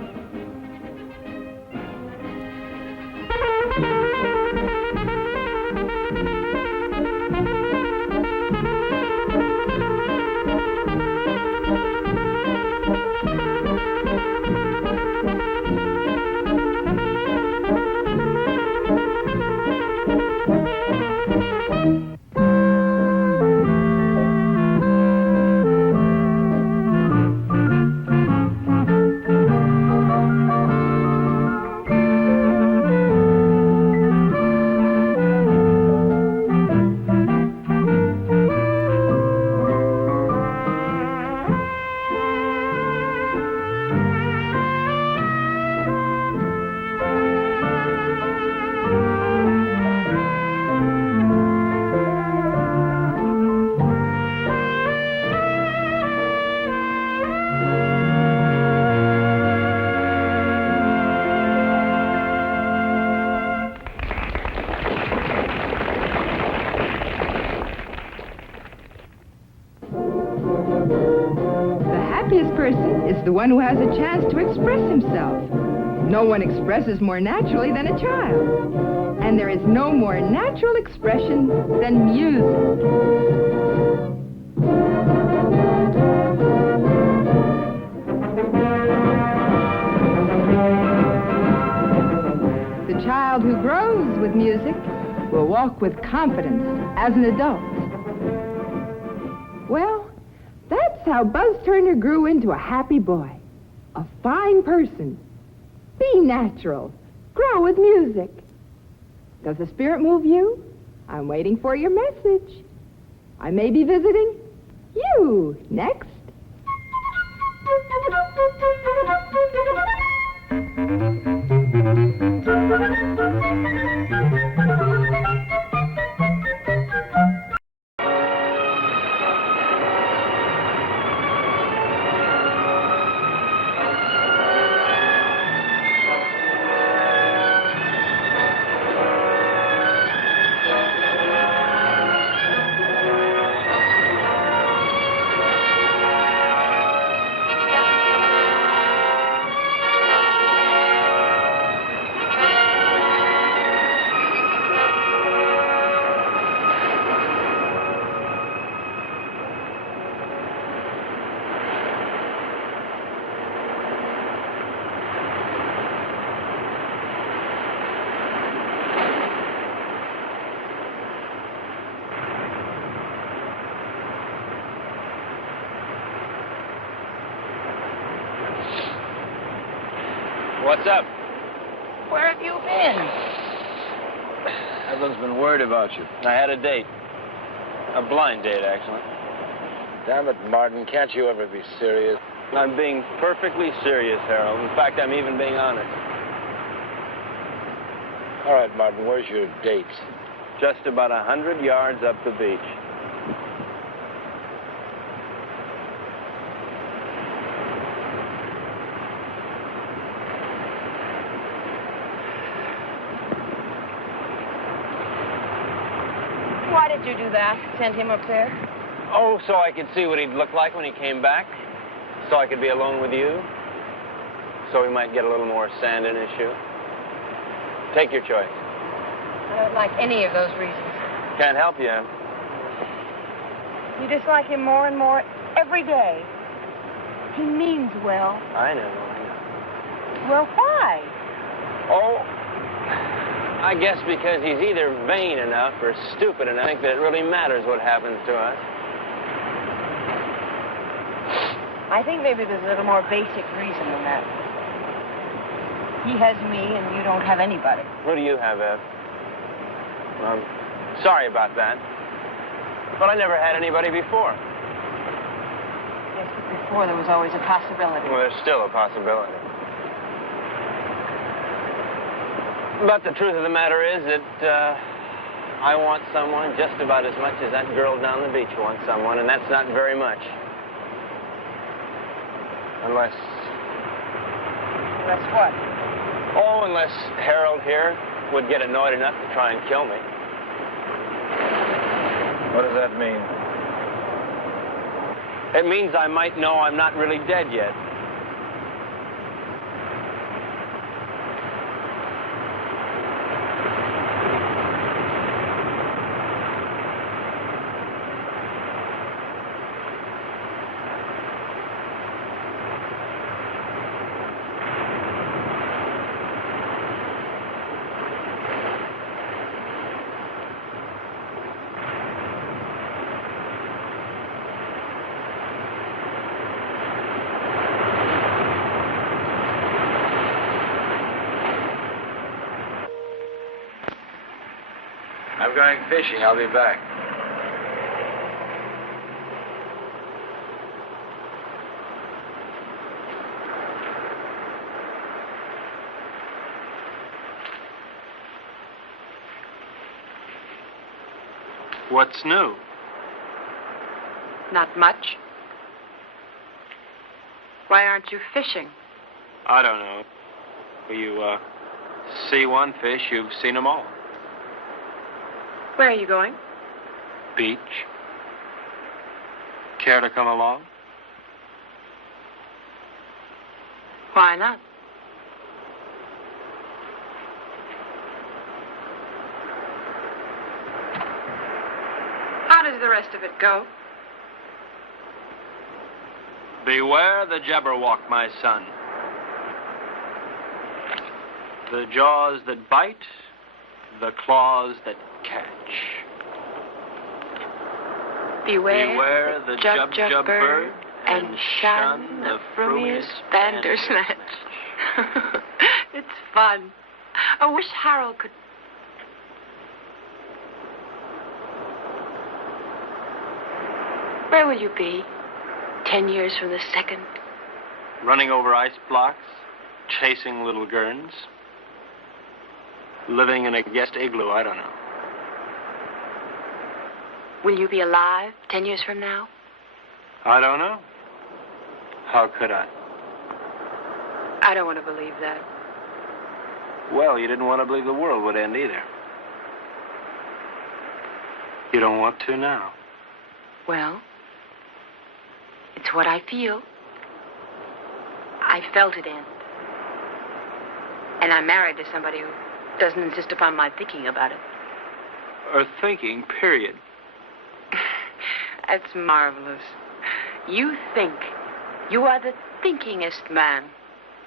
The one who has a chance to express himself. No one expresses more naturally than a child. And there is no more natural expression than music. The child who grows with music will walk with confidence as an adult. Well, that's how Buzz Turner grew into a happy boy, a fine person. Be natural. Grow with music. Does the spirit move you? I'm waiting for your message. I may be visiting you next. What's up? Where have you been? Everyone's been worried about you. I had a date. A blind date, actually. Damn it, Martin, can't you ever be serious? I'm being perfectly serious, Harold. In fact, I'm even being honest. All right, Martin, where's your date? Just about 100 yards up the beach. Why did you do that? Send him up there? Oh, so I could see what he'd look like when he came back. So I could be alone with you. So he might get a little more sand in his shoe. Take your choice. I don't like any of those reasons. Can't help you. You dislike him more and more every day. He means well. I know. Well, why? Oh, I guess because he's either vain enough or stupid enough to think that it really matters what happens to us. I think maybe there's a little more basic reason than that. He has me, and you don't have anybody. Who do you have, Ev? Well, I'm sorry about that. But I never had anybody before. Yes, but before there was always a possibility. Well, there's still a possibility. But the truth of the matter is that I want someone just about as much as that girl down the beach wants someone, and that's not very much. Unless Unless what? Oh, unless Harold here would get annoyed enough to try and kill me. What does that mean? It means I might know I'm not really dead yet. I'm going fishing. I'll be back. What's new? Not much. Why aren't you fishing? I don't know. You, see one fish, you've seen them all. Where are you going? Beach. Care to come along? Why not? How does the rest of it go? Beware the Jabberwock, my son. The jaws that bite, the claws that catch. Beware the jub bird and shun the frumious Bandersnatch. It's fun. I wish Harold could... Where will you be 10 years from the second? Running over ice blocks, chasing little gurns, living in a guest igloo, I don't know. Will you be alive 10 years from now? I don't know. How could I? I don't want to believe that. Well, you didn't want to believe the world would end either. You don't want to now. Well, it's what I feel. I felt it end. And I'm married to somebody who doesn't insist upon my thinking about it. Or thinking, period. That's marvelous. You think. You are the thinkingest man.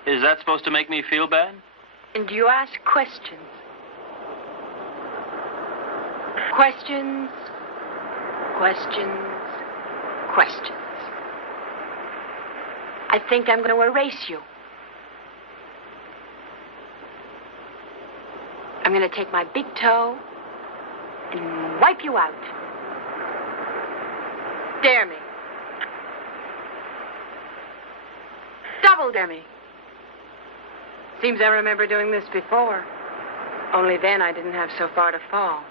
Is that supposed to make me feel bad? And you ask questions. Questions, questions, questions. I think I'm going to erase you. I'm going to take my big toe and wipe you out. Dare me. Double dare me. Seems I remember doing this before. Only then I didn't have so far to fall.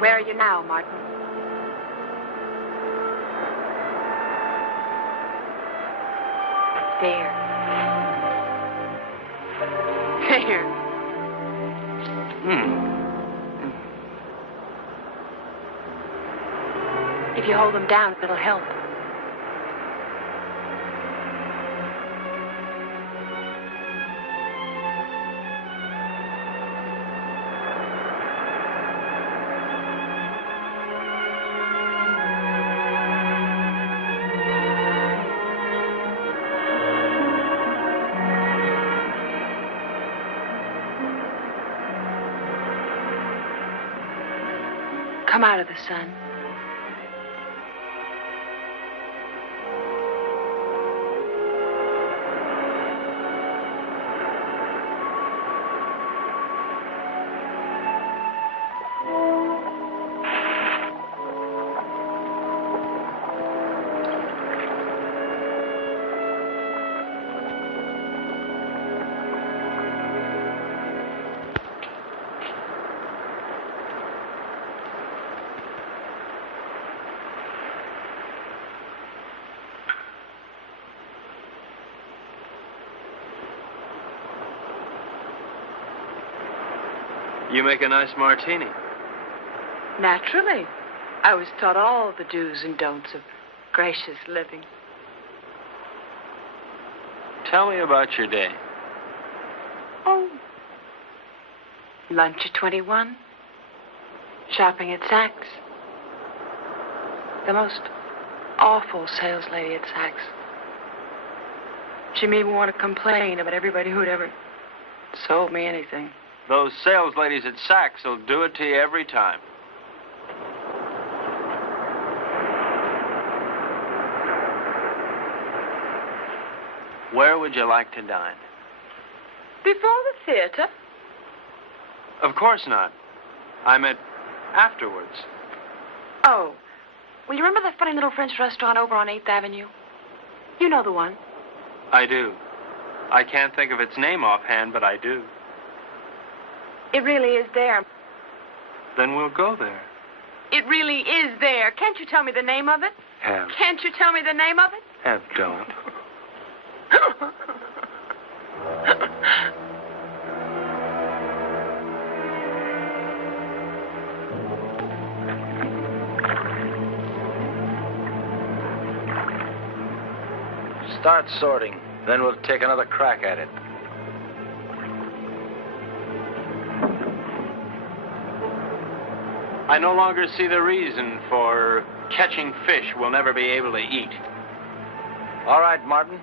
Where are you now, Martin? There. There. If you hold them down, it'll help. Come out of the sun. You make a nice martini. Naturally. I was taught all the do's and don'ts of gracious living. Tell me about your day. Oh. Lunch at 21. Shopping at Saks. The most awful sales lady at Saks. She made me want to complain about everybody who'd ever sold me anything. Those sales ladies at Saks will do it to you every time. Where would you like to dine? Before the theater? Of course not. I meant afterwards. Oh. Well, you remember that funny little French restaurant over on 8th Avenue? You know the one. I do. I can't think of its name offhand, but I do. It really is there. Then we'll go there. It really is there. Can't you tell me the name of it? Have. Can't you tell me the name of it? Have don't. Start sorting, then we'll take another crack at it. I no longer see the reason for catching fish we'll never be able to eat. All right, Martin.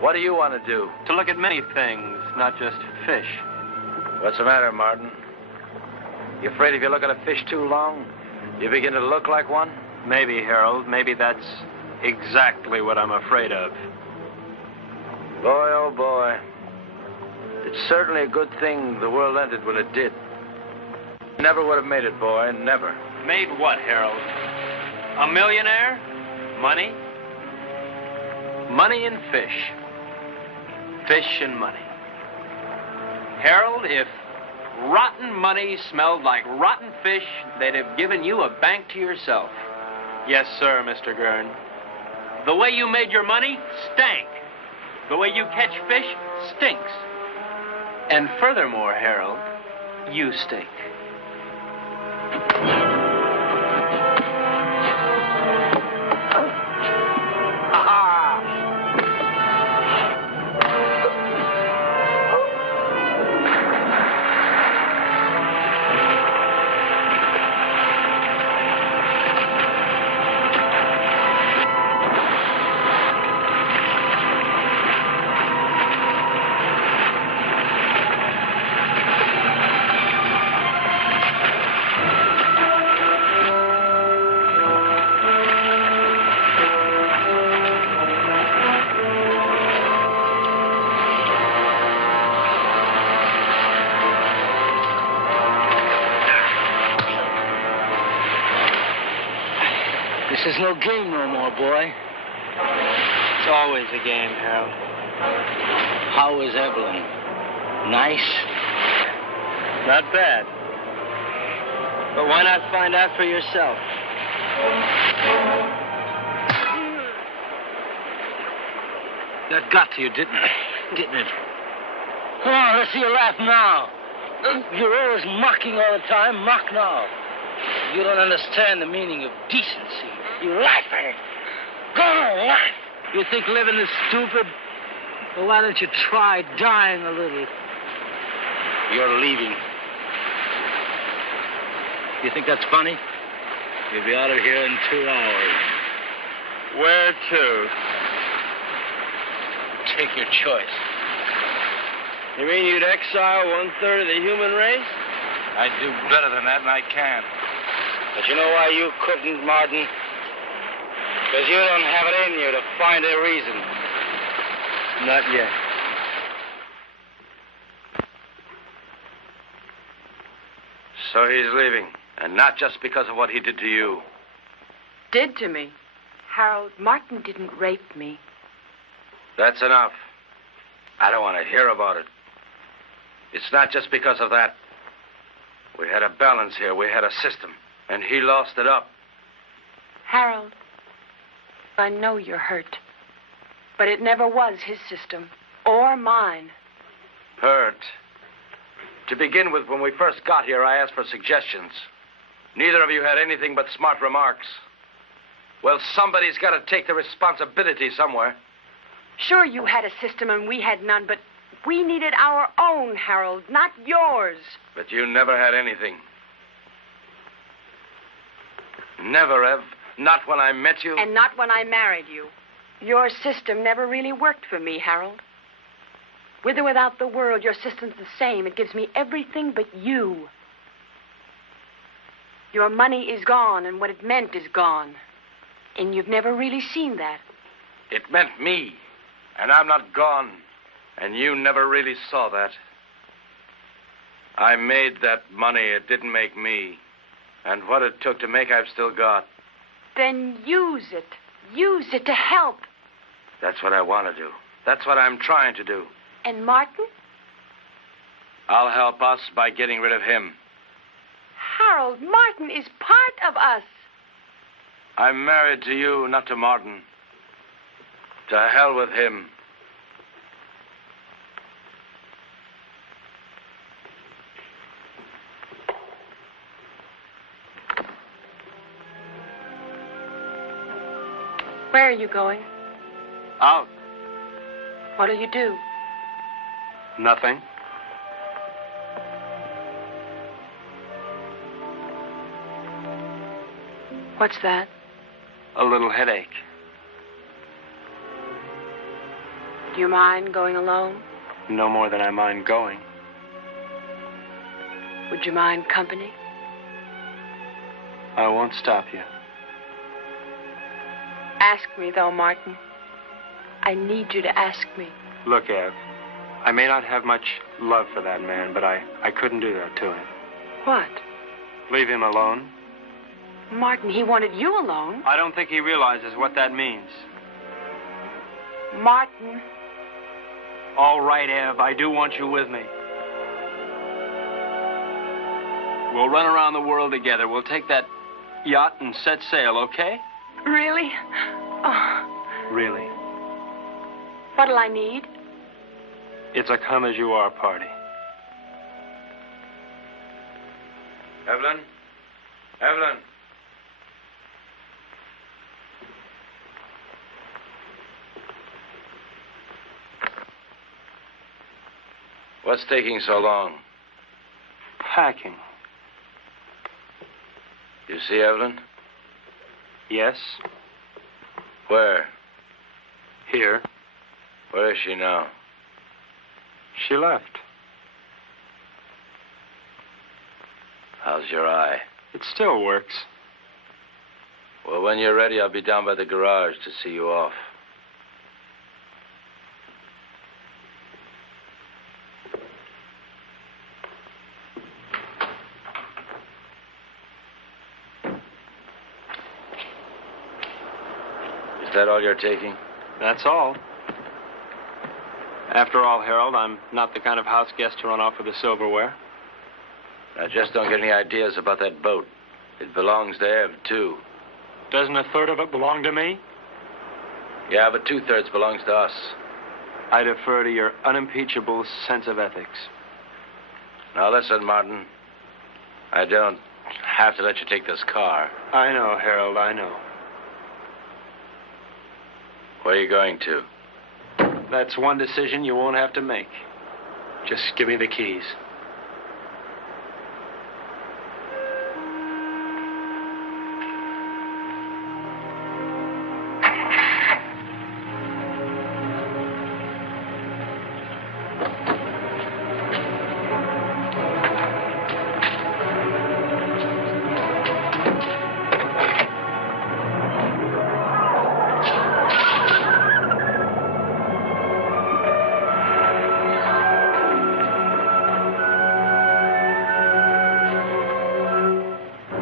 What do you want to do? To look at many things, not just fish. What's the matter, Martin? You afraid if you look at a fish too long, you begin to look like one? Maybe, Harold. Maybe that's exactly what I'm afraid of. Boy, oh boy. It's certainly a good thing the world ended when it did. Never would have made it, boy. Never. Made what, Harold? A millionaire? Money? Money and fish. Fish and money. Harold, if rotten money smelled like rotten fish, they'd have given you a bank to yourself. Yes, sir, Mr. Gurn. The way you made your money stank. The way you catch fish stinks. And furthermore, Harold, you stink. This is no game no more, boy. It's always a game, Harold. How is Evelyn? Nice? Not bad. But why not find out for yourself? That got to you, didn't it? Didn't it? Come on, let's see you laugh now. You're always mocking all the time. Mock now. You don't understand the meaning of decency. You laugh at it. Go on, laugh. You think living is stupid? Well, why don't you try dying a little? You're leaving. You think that's funny? You'll be out of here in 2 hours. Where to? Take your choice. You mean you'd exile 1/3 of the human race? I'd do better than that, and I can. But you know why you couldn't, Martin? Because you don't have it in you to find a reason. Not yet. So he's leaving, and not just because of what he did to you. Did to me? Harold, Martin didn't rape me. That's enough. I don't want to hear about it. It's not just because of that. We had a balance here. We had a system. And he lost it up. Harold, I know you're hurt. But it never was his system. Or mine. Hurt. To begin with, when we first got here, I asked for suggestions. Neither of you had anything but smart remarks. Well, somebody's got to take the responsibility somewhere. Sure, you had a system and we had none, but we needed our own, Harold, not yours. But you never had anything. Never, Ev. Not when I met you. And not when I married you. Your system never really worked for me, Harold. With or without the world, your system's the same. It gives me everything but you. Your money is gone, and what it meant is gone. And you've never really seen that. It meant me, and I'm not gone. And you never really saw that. I made that money. It didn't make me. And what it took to make, I've still got. Then use it. Use it to help. That's what I want to do. That's what I'm trying to do. And Martin? I'll help us by getting rid of him. Harold, Martin is part of us. I'm married to you, not to Martin. To hell with him. Where are you going? Out. What'll you do? Nothing. What's that? A little headache. Do you mind going alone? No more than I mind going. Would you mind company? I won't stop you. Ask me, though, Martin. I need you to ask me. Look, Ev, I may not have much love for that man, but I couldn't do that to him. What? Leave him alone? Martin, he wanted you alone. I don't think he realizes what that means. Martin. All right, Ev, I do want you with me. We'll run around the world together. We'll take that yacht and set sail, okay? Really? Oh. Really. What'll I need? It's a come-as-you-are party. Evelyn? Evelyn? What's taking so long? Packing. You see Evelyn? Yes. Where? Here. Where is she now? She left. How's your eye? It still works. Well, when you're ready, I'll be down by the garage to see you off. Is that all you're taking? That's all. After all, Harold, I'm not the kind of house guest to run off with the silverware. Now, just don't get any ideas about that boat. It belongs to Ev, too. Doesn't a third of it belong to me? Yeah, but 2/3 belongs to us. I defer to your unimpeachable sense of ethics. Now, listen, Martin. I don't have to let you take this car. I know, Harold, I know. Where are you going to? That's one decision you won't have to make. Just give me the keys.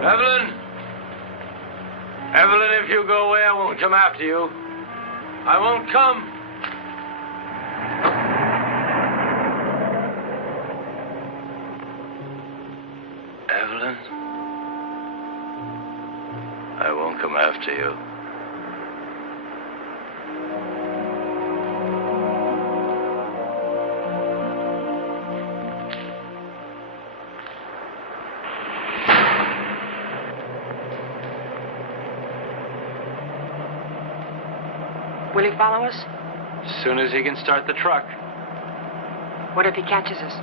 Evelyn? Evelyn, if you go away, I won't come after you. I won't come. Evelyn? I won't come after you. Will he follow us? As soon as he can start the truck. What if he catches us?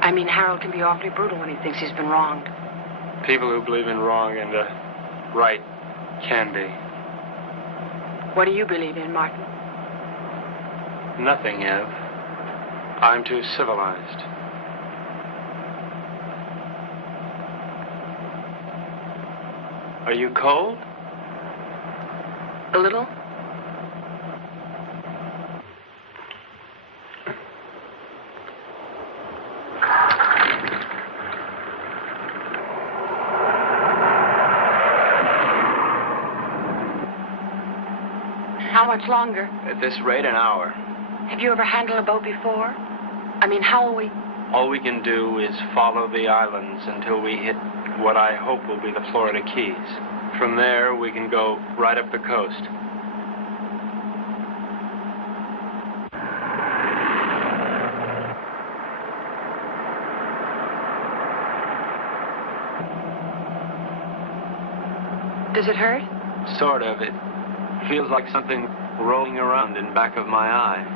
I mean, Harold can be awfully brutal when he thinks he's been wronged. People who believe in wrong and right can be. What do you believe in, Martin? Nothing, Ev. I'm too civilized. Are you cold? A little. How much longer? At this rate, an hour. Have you ever handled a boat before? I mean, how will we... All we can do is follow the islands until we hit what I hope will be the Florida Keys. From there, we can go right up the coast. Does it hurt? Sort of. It feels like something rolling around in back of my eye.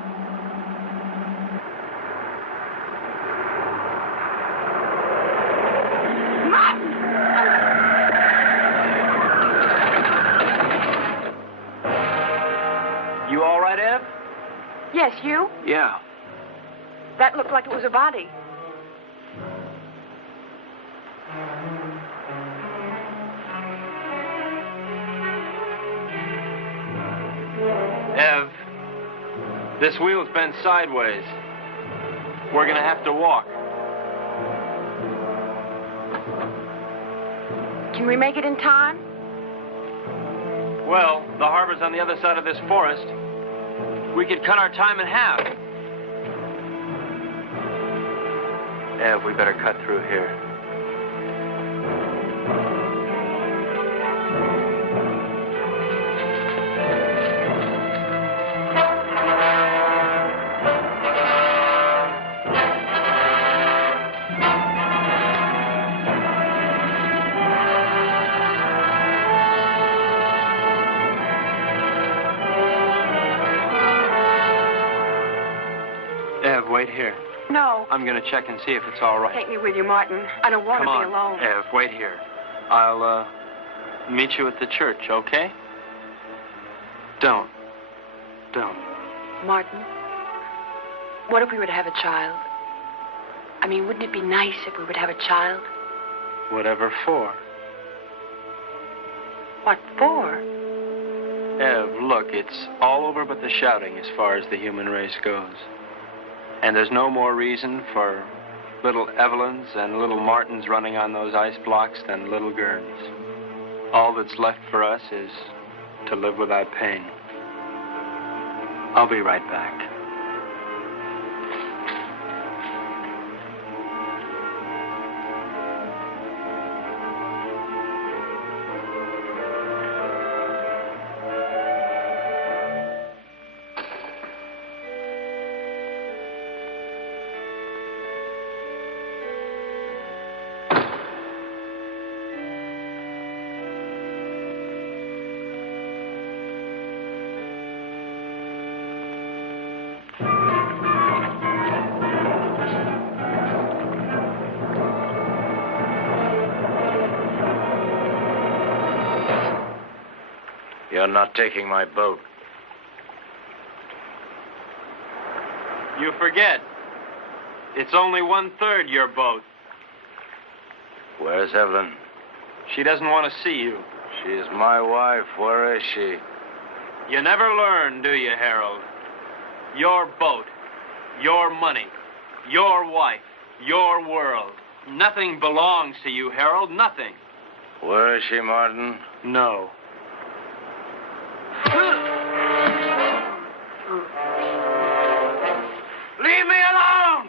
You all right, Ev? Yes, you? Yeah. That looked like it was a body. Ev, this wheel's bent sideways. We're gonna have to walk. Can we make it in time? Well, the harbor's on the other side of this forest. We could cut our time in half. Ev, we better cut through here. Ev, wait here. No. I'm gonna check and see if it's all right. Take me with you, Martin. I don't want Come to on, be alone. Ev, wait here. I'll, meet you at the church, okay? Don't. Martin, what if we were to have a child? I mean, wouldn't it be nice if we would have a child? Whatever for. What for? Ev, look, it's all over but the shouting as far as the human race goes. And there's no more reason for little Evelyns and little Martins running on those ice blocks than little Gurns. All that's left for us is to live without pain. I'll be right back. You're not taking my boat. You forget. It's only 1/3 your boat. Where's Evelyn? She doesn't want to see you. She's my wife. Where is she? You never learn, do you, Harold? Your boat, your money, your wife, your world. Nothing belongs to you, Harold, nothing. Where is she, Martin? No. Leave me alone!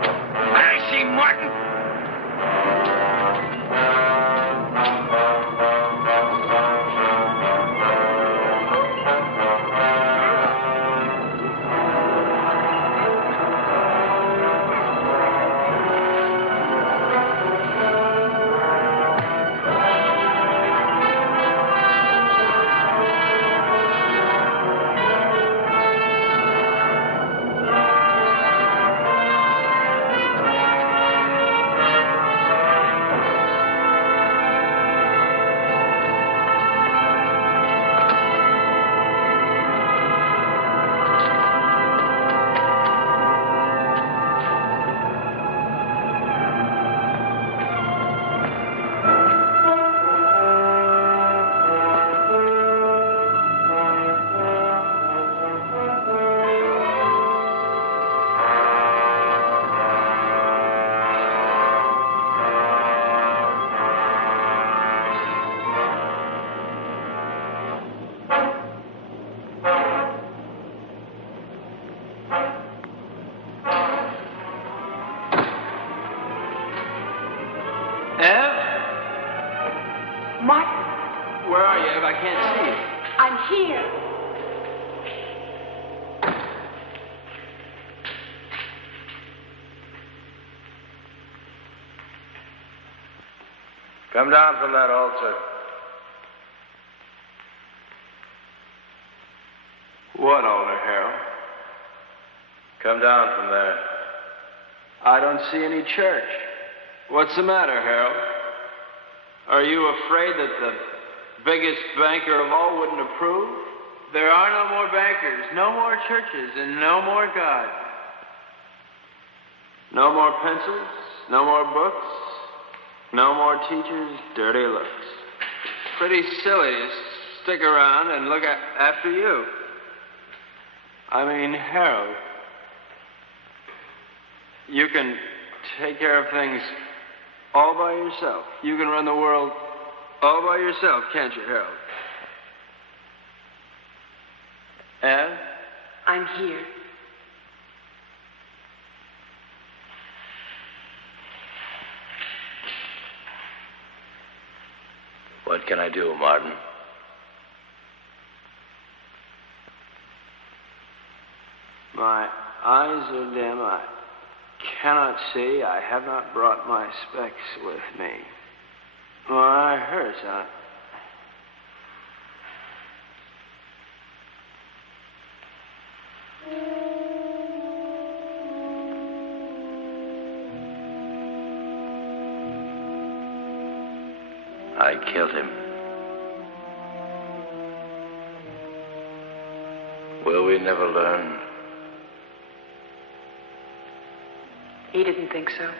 I see Martin. Martin. Where are you, Ev? I can't see you. I'm here. Come down from that altar. What altar, Harold? Come down from there. I don't see any church. What's the matter, Harold? Are you afraid that the biggest banker of all wouldn't approve? There are no more bankers, no more churches, and no more God. No more pencils, no more books, no more teachers, dirty looks. Pretty silly to stick around and look after you. I mean, Harold, you can take care of things all by yourself. You can run the world all by yourself, can't you, Harold? Ev? I'm here. What can I do, Martin? My eyes are dim. I cannot see. I have not brought my specs with me. My eye hurts. I killed him. Will we never learn? He didn't think so.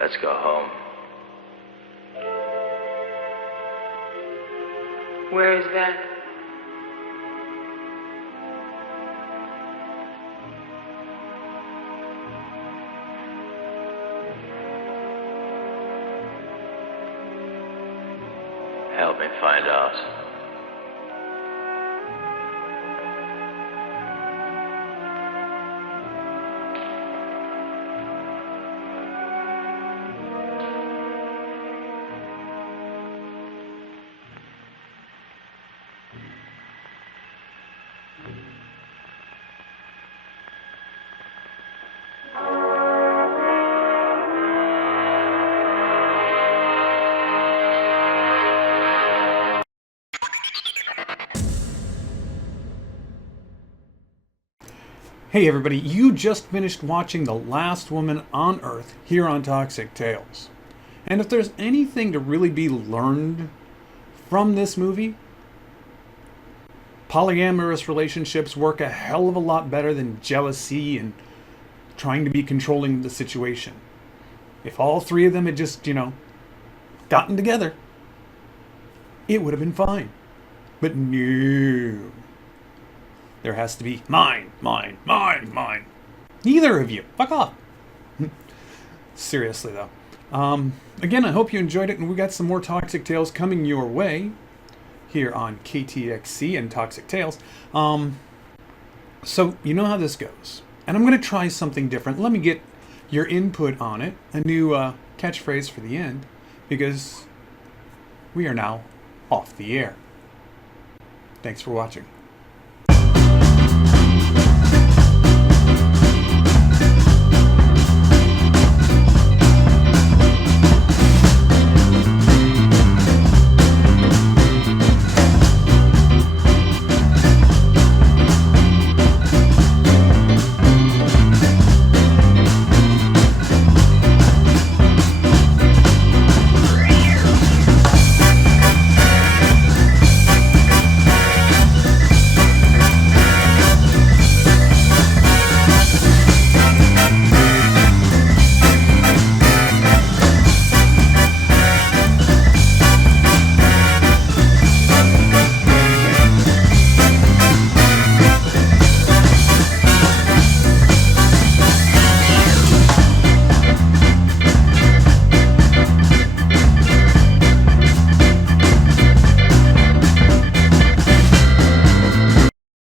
Let's go home. Where is that? Help me find out. Hey everybody, you just finished watching The Last Woman on Earth here on Toxic Tales. And if there's anything to really be learned from this movie, polyamorous relationships work a hell of a lot better than jealousy and trying to be controlling the situation. If all three of them had just, gotten together, it would have been fine. But no. There has to be mine. Neither of you. Fuck off. Seriously, though. Again, I hope you enjoyed it, and we got some more Toxic Tales coming your way here on KTXC and Toxic Tales. So you know how this goes. And I'm going to try something different. Let me get your input on it. A new catchphrase for the end, because we are now off the air. Thanks for watching.